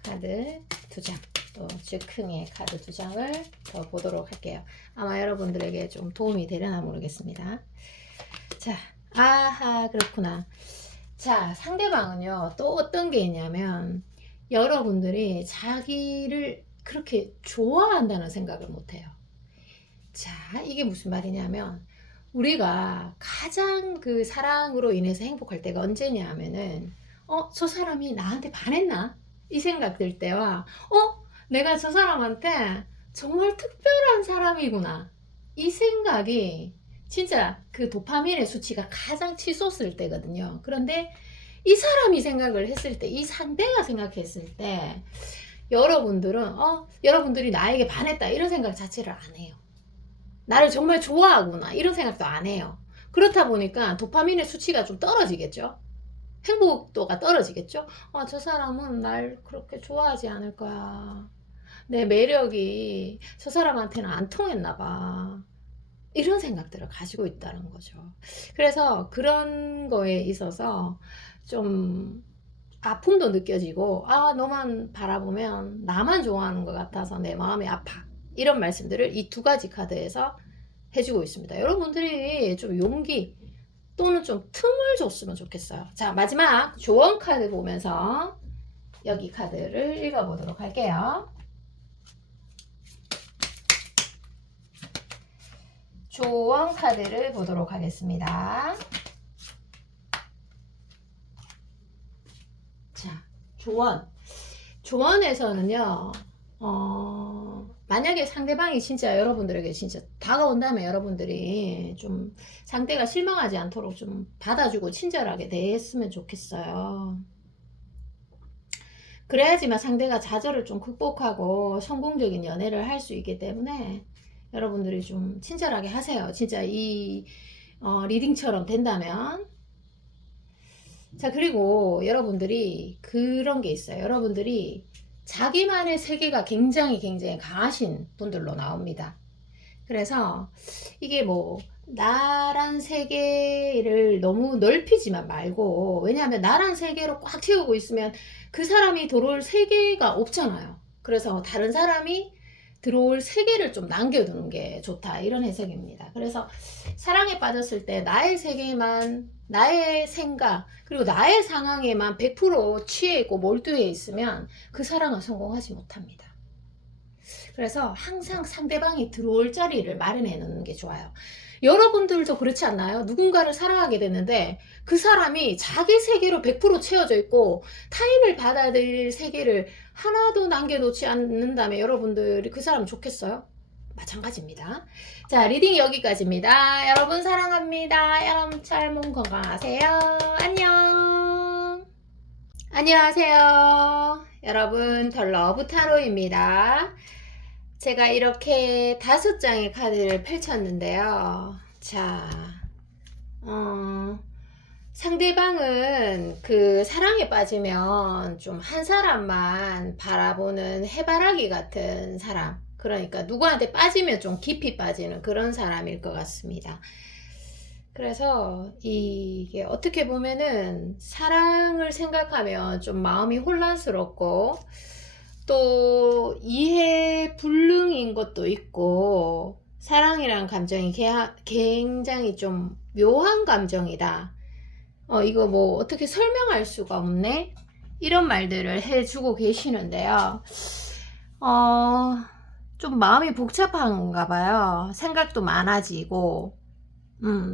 카드 두 장, 또 즉흥의 카드 두 장을 더 보도록 할게요. 아마 여러분들에게 좀 도움이 되려나 모르겠습니다. 자, 아하, 그렇구나. 자, 상대방은요 또 어떤 게 있냐면, 여러분들이 자기를 그렇게 좋아한다는 생각을 못해요. 자, 이게 무슨 말이냐면 우리가 가장 그 사랑으로 인해서 행복할 때가 언제냐 하면은 저 사람이 나한테 반했나? 이 생각 들 때와 내가 저 사람한테 정말 특별한 사람이구나. 이 생각이 진짜 그 도파민의 수치가 가장 치솟을 때거든요. 그런데 이 사람이 생각을 했을 때, 이 상대가 생각했을 때 여러분들은 여러분들이 나에게 반했다 이런 생각 자체를 안 해요. 나를 정말 좋아하구나 이런 생각도 안 해요. 그렇다 보니까 도파민의 수치가 좀 떨어지겠죠. 행복도가 떨어지겠죠. 저 사람은 날 그렇게 좋아하지 않을 거야. 내 매력이 저 사람한테는 안 통했나 봐. 이런 생각들을 가지고 있다는 거죠. 그래서 그런 거에 있어서 좀 아픔도 느껴지고 너만 바라보면 나만 좋아하는 것 같아서 내 마음이 아파. 이런 말씀들을 이 두 가지 카드에서 해주고 있습니다. 여러분들이 좀 용기 또는 좀 틈을 줬으면 좋겠어요. 자, 마지막 조언 카드 보면서 여기 카드를 읽어보도록 할게요. 조언 카드를 보도록 하겠습니다. 자, 조언에서는요, 만약에 상대방이 진짜 여러분들에게 진짜 다가온다면 여러분들이 좀 상대가 실망하지 않도록 좀 받아주고 친절하게 대했으면 좋겠어요. 그래야지만 상대가 좌절을 좀 극복하고 성공적인 연애를 할 수 있기 때문에 여러분들이 좀 친절하게 하세요. 진짜 이 리딩처럼 된다면. 자, 그리고 여러분들이 그런 게 있어요. 여러분들이 자기만의 세계가 굉장히 강하신 분들로 나옵니다. 그래서 이게 뭐 나란 세계를 너무 넓히지만 말고, 왜냐하면 나란 세계로 꽉 채우고 있으면 그 사람이 들어올 세계가 없잖아요. 그래서 다른 사람이 들어올 세계를 좀 남겨두는 게 좋다, 이런 해석입니다. 그래서 사랑에 빠졌을 때 나의 세계만, 나의 생각, 그리고 나의 상황에만 100% 취해 있고 몰두해 있으면 그 사랑은 성공하지 못합니다. 그래서 항상 상대방이 들어올 자리를 마련해 놓는 게 좋아요. 여러분들도 그렇지 않나요? 누군가를 사랑하게 됐는데 그 사람이 자기 세계로 100% 채워져 있고 타인을 받아들일 세계를 하나도 남겨놓지 않는다면 여러분들이 그 사람 좋겠어요? 마찬가지입니다. 자, 리딩 여기까지입니다. 여러분 사랑합니다. 여러분 삶은 건강하세요. 안녕. 안녕하세요. 여러분 더 러브 타로입니다. 제가 이렇게 5장의 카드를 펼쳤는데요. 자, 상대방은 그 사랑에 빠지면 좀 한 사람만 바라보는 해바라기 같은 사람, 그러니까 누구한테 빠지면 좀 깊이 빠지는 그런 사람일 것 같습니다. 그래서 이게 어떻게 보면은 사랑을 생각하면 좀 마음이 혼란스럽고 또 이해 불능인 것도 있고, 사랑이란 감정이 굉장히 좀 묘한 감정이다. 이거 뭐 어떻게 설명할 수가 없네? 이런 말들을 해주고 계시는데요. 좀 마음이 복잡한가 봐요. 생각도 많아지고,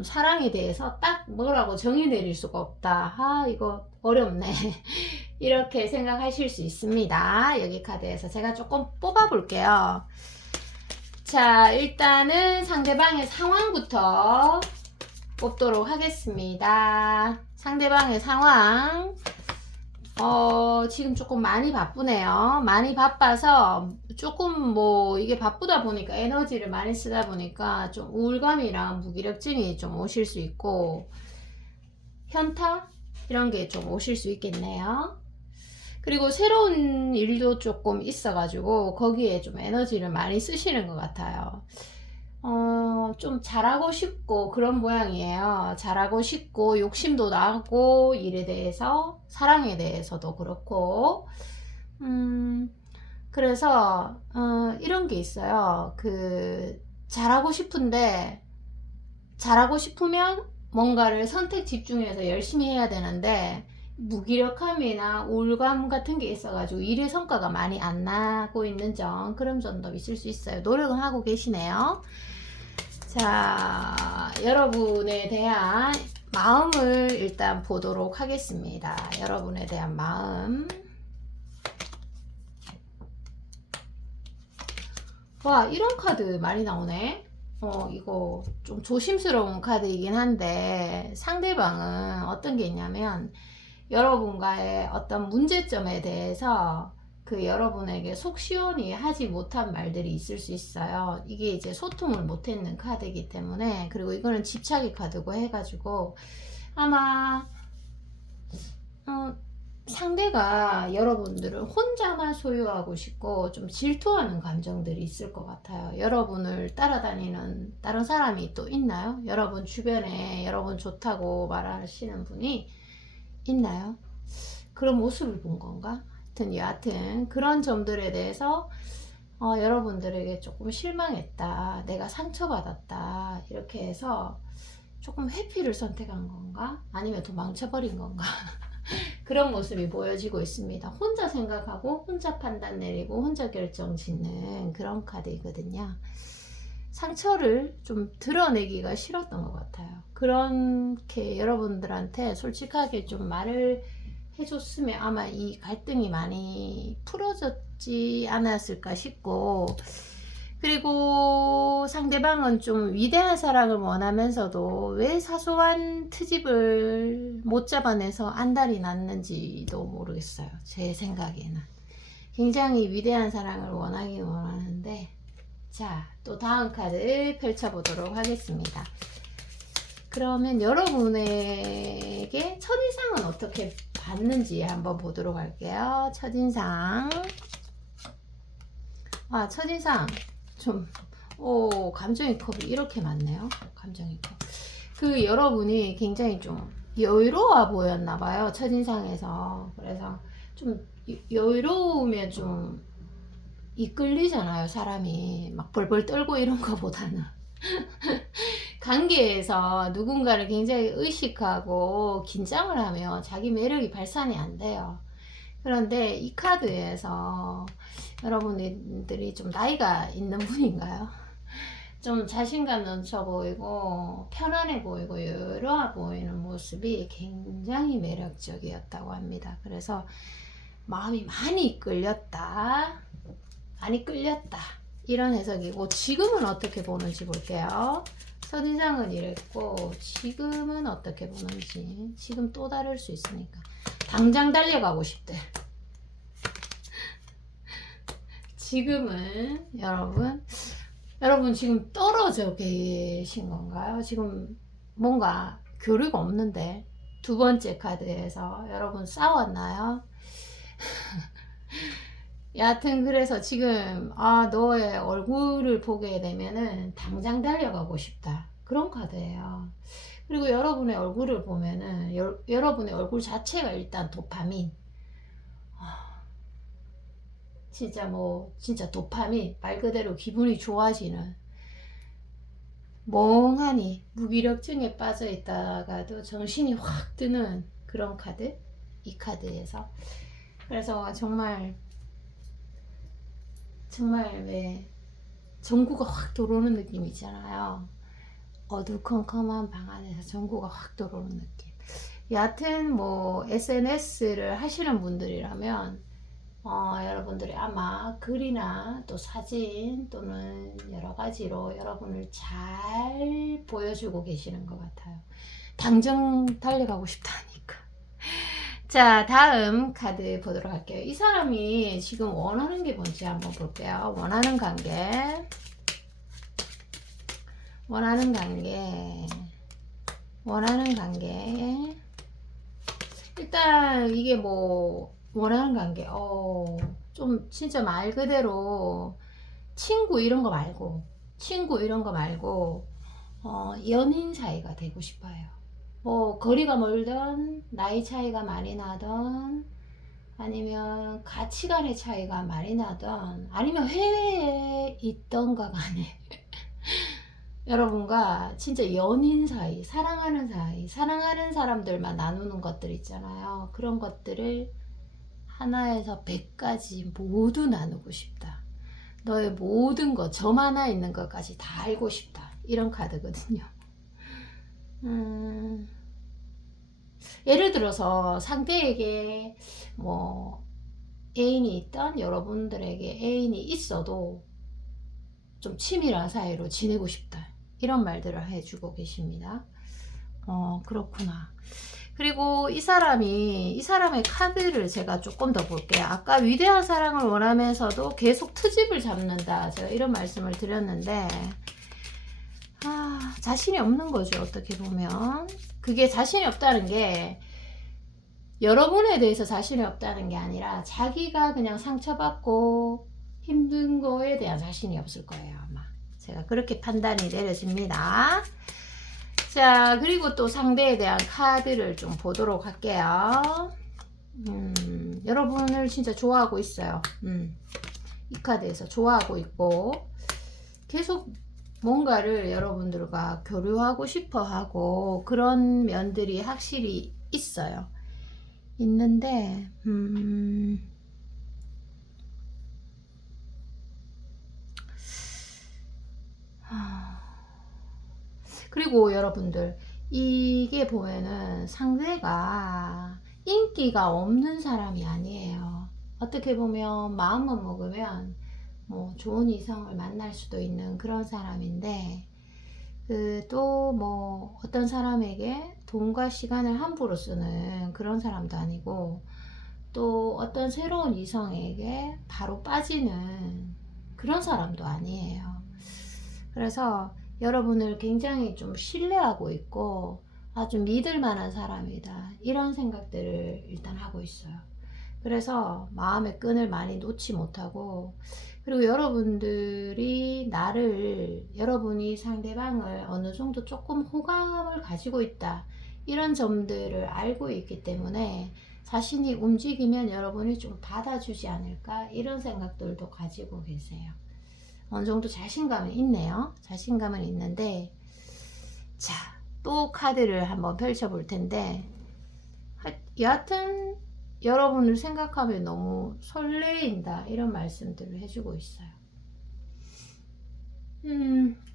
사랑에 대해서 딱 뭐라고 정의 내릴 수가 없다. 이거 어렵네. 이렇게 생각하실 수 있습니다. 여기 카드에서 제가 조금 뽑아 볼게요. 자, 일단은 상대방의 상황부터 뽑도록 하겠습니다. 상대방의 상황. 지금 조금 많이 바쁘네요. 많이 바빠서 조금 뭐 이게 바쁘다 보니까 에너지를 많이 쓰다 보니까 좀 우울감이랑 무기력증이 좀 오실 수 있고, 현타 이런 게 좀 오실 수 있겠네요. 그리고 새로운 일도 조금 있어가지고 거기에 좀 에너지를 많이 쓰시는 것 같아요. 좀 잘하고 싶고 그런 모양이에요. 잘하고 싶고 욕심도 나고, 일에 대해서, 사랑에 대해서도 그렇고, 그래서 이런 게 있어요. 잘하고 싶은데, 잘하고 싶으면 뭔가를 선택 집중해서 열심히 해야 되는데 무기력함이나 우울감 같은 게 있어가지고 일의 성과가 많이 안 나고 있는 점, 그런 점도 있을 수 있어요. 노력은 하고 계시네요. 자, 여러분에 대한 마음을 일단 보도록 하겠습니다. 여러분에 대한 마음. 와, 이런 카드 많이 나오네. 이거 좀 조심스러운 카드이긴 한데, 상대방은 어떤 게 있냐면, 여러분과의 어떤 문제점에 대해서 그 여러분에게 속 시원히 하지 못한 말들이 있을 수 있어요. 이게 이제 소통을 못했는 카드이기 때문에, 그리고 이거는 집착의 카드고 해가지고 아마 상대가 여러분들을 혼자만 소유하고 싶고 좀 질투하는 감정들이 있을 것 같아요. 여러분을 따라다니는 다른 사람이 또 있나요? 여러분 주변에 여러분 좋다고 말하시는 분이 있나요? 그런 모습을 본 건가? 여하튼 그런 점들에 대해서 여러분들에게 조금 실망했다, 내가 상처받았다, 이렇게 해서 조금 회피를 선택한 건가? 아니면 도망쳐버린 건가? 그런 모습이 보여지고 있습니다. 혼자 생각하고 혼자 판단 내리고 혼자 결정 짓는 그런 카드이거든요. 상처를 좀 드러내기가 싫었던 것 같아요. 그렇게 여러분들한테 솔직하게 좀 말을 해줬으면 아마 이 갈등이 많이 풀어졌지 않았을까 싶고, 그리고 상대방은 좀 위대한 사랑을 원하면서도 왜 사소한 트집을 못 잡아내서 안달이 났는지도 모르겠어요. 제 생각에는 굉장히 위대한 사랑을 원하긴 원하는데, 자, 또 다음 카드 펼쳐보도록 하겠습니다. 그러면 여러분에게 첫인상은 어떻게 봤는지 한번 보도록 할게요. 첫인상. 첫인상 좀 감정의 컵이 이렇게 많네요. 감정의 컵. 그 여러분이 굉장히 좀 여유로워 보였나 봐요. 첫인상에서. 그래서 좀 여유로우면 좀 이끌리잖아요. 사람이 막 벌벌 떨고 이런 거보다는. 관계에서 누군가를 굉장히 의식하고 긴장을 하면 자기 매력이 발산이 안 돼요. 그런데 이 카드에서 여러분들이 좀 나이가 있는 분인가요? 좀 자신감 넘쳐 보이고 편안해 보이고 여유로워 보이는 모습이 굉장히 매력적이었다고 합니다. 그래서 마음이 많이 끌렸다, 많이 끌렸다, 이런 해석이고, 지금은 어떻게 보는지 볼게요. 첫인상은 이랬고 지금은 어떻게 보는지. 지금 또 다를 수 있으니까. 당장 달려가고 싶대. 지금은 여러분 지금 떨어져 계신 건가요? 지금 뭔가 교류가 없는데. 두 번째 카드에서 여러분 싸웠나요? 여하튼 그래서 지금 너의 얼굴을 보게 되면은 당장 달려가고 싶다, 그런 카드예요. 그리고 여러분의 얼굴을 보면은 여러분의 얼굴 자체가 일단 도파민, 진짜 도파민, 말 그대로 기분이 좋아지는, 멍하니 무기력증에 빠져 있다가도 정신이 확 드는 그런 카드, 이 카드에서. 그래서 정말 왜 전구가 확 들어오는 느낌 있잖아요. 어두컴컴한 방 안에서 전구가 확 들어오는 느낌. 여하튼 SNS를 하시는 분들이라면 여러분들이 아마 글이나 또 사진 또는 여러 가지로 여러분을 잘 보여주고 계시는 것 같아요. 당장 달려가고 싶다니까. 자, 다음 카드 보도록 할게요. 이 사람이 지금 원하는 게 뭔지 한번 볼게요. 원하는 관계. 일단 이게 원하는 관계. 좀 진짜 말 그대로 친구 이런 거 말고 연인 사이가 되고 싶어요. 거리가 멀던, 나이 차이가 많이 나던, 아니면 가치관의 차이가 많이 나던, 아니면 해외에 있던가 간에 여러분과 진짜 연인 사이, 사랑하는 사람들만 나누는 것들 있잖아요. 그런 것들을 하나에서 100까지 모두 나누고 싶다. 너의 모든 것, 점 하나 있는 것까지 다 알고 싶다. 이런 카드거든요. 예를 들어서 상대에게 뭐 애인이 있던 여러분들에게 애인이 있어도 좀 치밀한 사이로 지내고 싶다, 이런 말들을 해주고 계십니다. 그렇구나. 그리고 이 사람의 카드를 제가 조금 더 볼게요. 아까 위대한 사랑을 원하면서도 계속 트집을 잡는다, 제가 이런 말씀을 드렸는데, 자신이 없는 거죠, 어떻게 보면. 그게 자신이 없다는 게 여러분에 대해서 자신이 없다는 게 아니라 자기가 그냥 상처받고 힘든 거에 대한 자신이 없을 거예요, 아마. 제가 그렇게 판단이 내려집니다. 자, 그리고 또 상대에 대한 카드를 좀 보도록 할게요. 여러분을 진짜 좋아하고 있어요. 이 카드에서 좋아하고 있고, 계속 뭔가를 여러분들과 교류하고 싶어 하고, 그런 면들이 확실히 있어요. 있는데, 그리고 여러분들, 이게 보면은 상대가 인기가 없는 사람이 아니에요. 어떻게 보면 마음만 먹으면 뭐 좋은 이성을 만날 수도 있는 그런 사람인데, 또 뭐 어떤 사람에게 돈과 시간을 함부로 쓰는 그런 사람도 아니고, 또 어떤 새로운 이성에게 바로 빠지는 그런 사람도 아니에요. 그래서 여러분을 굉장히 좀 신뢰하고 있고 아주 믿을 만한 사람이다, 이런 생각들을 일단 하고 있어요. 그래서 마음의 끈을 많이 놓지 못하고, 그리고 여러분이 상대방을 어느 정도 조금 호감을 가지고 있다, 이런 점들을 알고 있기 때문에 자신이 움직이면 여러분이 좀 받아주지 않을까, 이런 생각들도 가지고 계세요. 어느 정도 자신감은 있네요. 자신감은 있는데, 자, 또 카드를 한번 펼쳐 볼 텐데, 여하튼 여러분을 생각하면 너무 설레인다, 이런 말씀들을 해주고 있어요.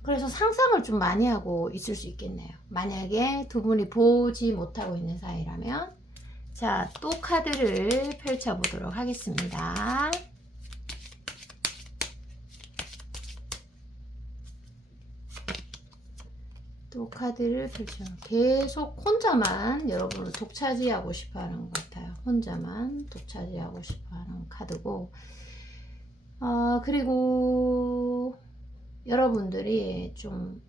그래서 상상을 좀 많이 하고 있을 수 있겠네요. 만약에 두 분이 보지 못하고 있는 사이라면. 자, 또 카드를 펼쳐 보도록 하겠습니다. 또 카드를 펼쳐. 계속 혼자만 여러분을 독차지하고 싶어 하는 것 같아요. 혼자만 독차지하고 싶어 하는 카드고, 그리고 여러분들이 좀,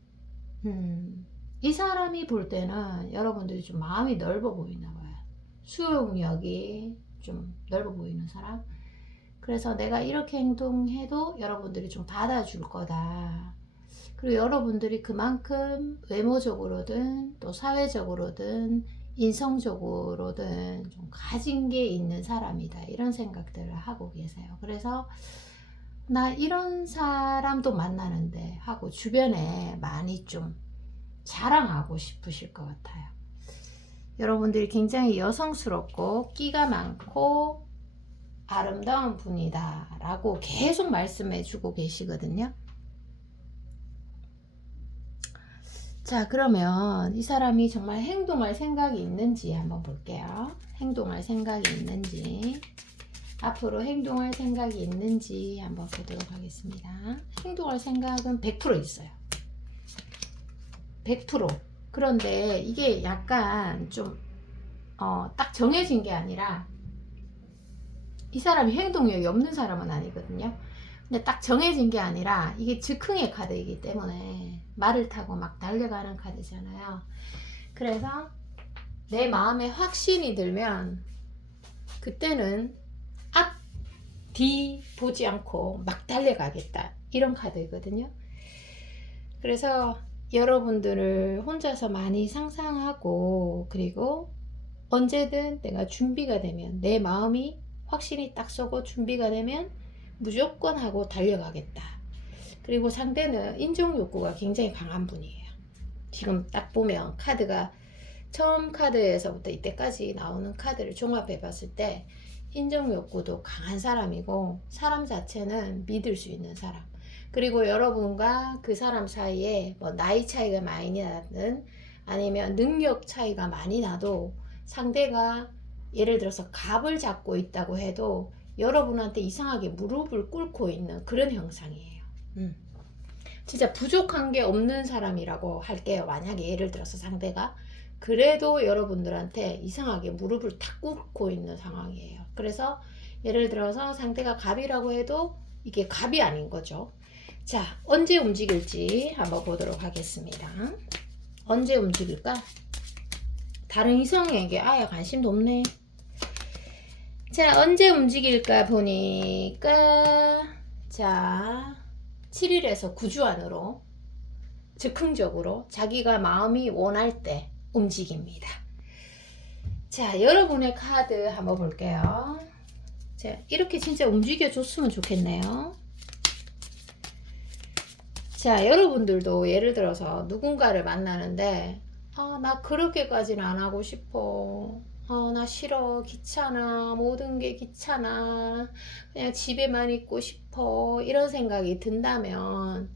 이 사람이 볼 때는 여러분들이 좀 마음이 넓어 보이나 봐요. 수용력이 좀 넓어 보이는 사람. 그래서 내가 이렇게 행동해도 여러분들이 좀 받아줄 거다. 그리고 여러분들이 그만큼 외모적으로든 또 사회적으로든 인성적으로든 좀 가진 게 있는 사람이다, 이런 생각들을 하고 계세요. 그래서 나 이런 사람도 만나는데 하고 주변에 많이 좀 자랑하고 싶으실 것 같아요. 여러분들이 굉장히 여성스럽고 끼가 많고 아름다운 분이다 라고 계속 말씀해 주고 계시거든요. 자, 그러면 이 사람이 정말 행동할 생각이 있는지 한번 볼게요. 행동할 생각이 있는지, 앞으로 행동할 생각이 있는지 한번 보도록 하겠습니다. 행동할 생각은 100% 있어요. 100%. 그런데 이게 약간 좀 딱 정해진 게 아니라, 이 사람이 행동력이 없는 사람은 아니거든요. 근데 딱 정해진 게 아니라 이게 즉흥의 카드이기 때문에 말을 타고 막 달려가는 카드잖아요. 그래서 내 마음에 확신이 들면 그때는 앞, 뒤 보지 않고 막 달려가겠다, 이런 카드이거든요. 그래서 여러분들을 혼자서 많이 상상하고, 그리고 언제든 내가 준비가 되면, 내 마음이 확신이 딱 서고 준비가 되면 무조건 하고 달려가겠다. 그리고 상대는 인정 욕구가 굉장히 강한 분이에요. 지금 딱 보면 카드가 처음 카드에서부터 이때까지 나오는 카드를 종합해 봤을 때 인정 욕구도 강한 사람이고, 사람 자체는 믿을 수 있는 사람. 그리고 여러분과 그 사람 사이에 뭐 나이 차이가 많이 나든 아니면 능력 차이가 많이 나도 상대가 예를 들어서 갑을 잡고 있다고 해도 여러분한테 이상하게 무릎을 꿇고 있는 그런 형상이에요. 진짜 부족한 게 없는 사람이라고 할게요. 만약에 예를 들어서 상대가 그래도 여러분들한테 이상하게 무릎을 탁 꿇고 있는 상황이에요. 그래서 예를 들어서 상대가 갑이라고 해도 이게 갑이 아닌 거죠. 자, 언제 움직일지 한번 보도록 하겠습니다. 언제 움직일까? 다른 이성에게 아예 관심도 없네. 자, 언제 움직일까 보니까 자, 7일에서 9주 안으로 즉흥적으로 자기가 마음이 원할 때 움직입니다. 자, 여러분의 카드 한번 볼게요. 자, 이렇게 진짜 움직여 줬으면 좋겠네요. 자, 여러분들도 예를 들어서 누군가를 만나는데 나 그렇게까지는 안 하고 싶어. 나 싫어. 귀찮아. 모든 게 귀찮아. 그냥 집에만 있고 싶어. 이런 생각이 든다면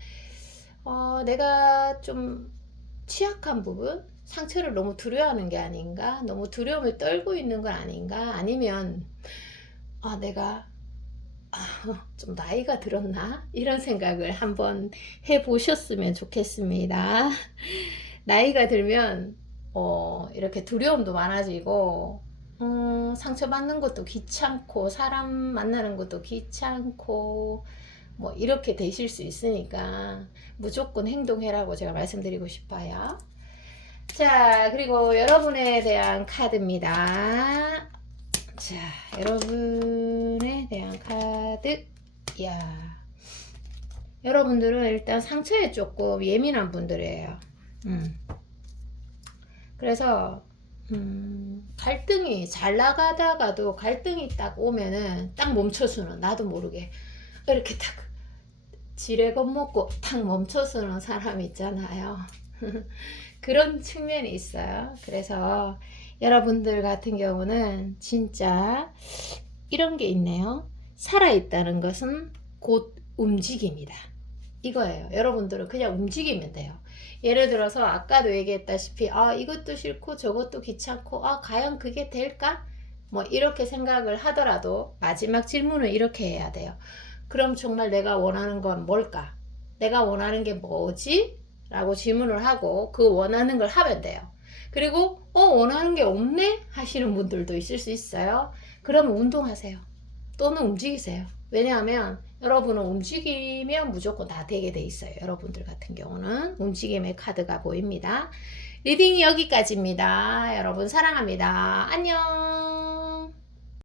내가 좀 취약한 부분? 상처를 너무 두려워하는 게 아닌가? 너무 두려움을 떨고 있는 건 아닌가? 아니면 내가 좀 나이가 들었나? 이런 생각을 한번 해보셨으면 좋겠습니다. 나이가 들면 이렇게 두려움도 많아지고 상처받는 것도 귀찮고 사람 만나는 것도 귀찮고 뭐 이렇게 되실 수 있으니까 무조건 행동해라고 제가 말씀드리고 싶어요. 자, 그리고 여러분에 대한 카드입니다. 자, 여러분에 대한 카드. 야, 여러분들은 일단 상처에 조금 예민한 분들이에요. 그래서 갈등이 잘 나가다가도 갈등이 딱 오면은 딱 멈춰서는 나도 모르게 이렇게 딱 지레 겁먹고 딱 멈춰서는 사람 있잖아요. 그런 측면이 있어요. 그래서 여러분들 같은 경우는 진짜 이런 게 있네요. 살아있다는 것은 곧 움직임이다. 이거예요. 여러분들은 그냥 움직이면 돼요. 예를 들어서 아까도 얘기했다시피 이것도 싫고 저것도 귀찮고 과연 그게 될까? 뭐 이렇게 생각을 하더라도 마지막 질문을 이렇게 해야 돼요. 그럼 정말 내가 원하는 건 뭘까? 내가 원하는 게 뭐지? 라고 질문을 하고 그 원하는 걸 하면 돼요. 그리고 원하는 게 없네? 하시는 분들도 있을 수 있어요. 그러면 운동하세요. 또는 움직이세요. 왜냐하면 여러분은 움직이면 무조건 다 되게 돼 있어요. 여러분들 같은 경우는 움직임의 카드가 보입니다. 리딩이 여기까지입니다. 여러분 사랑합니다. 안녕.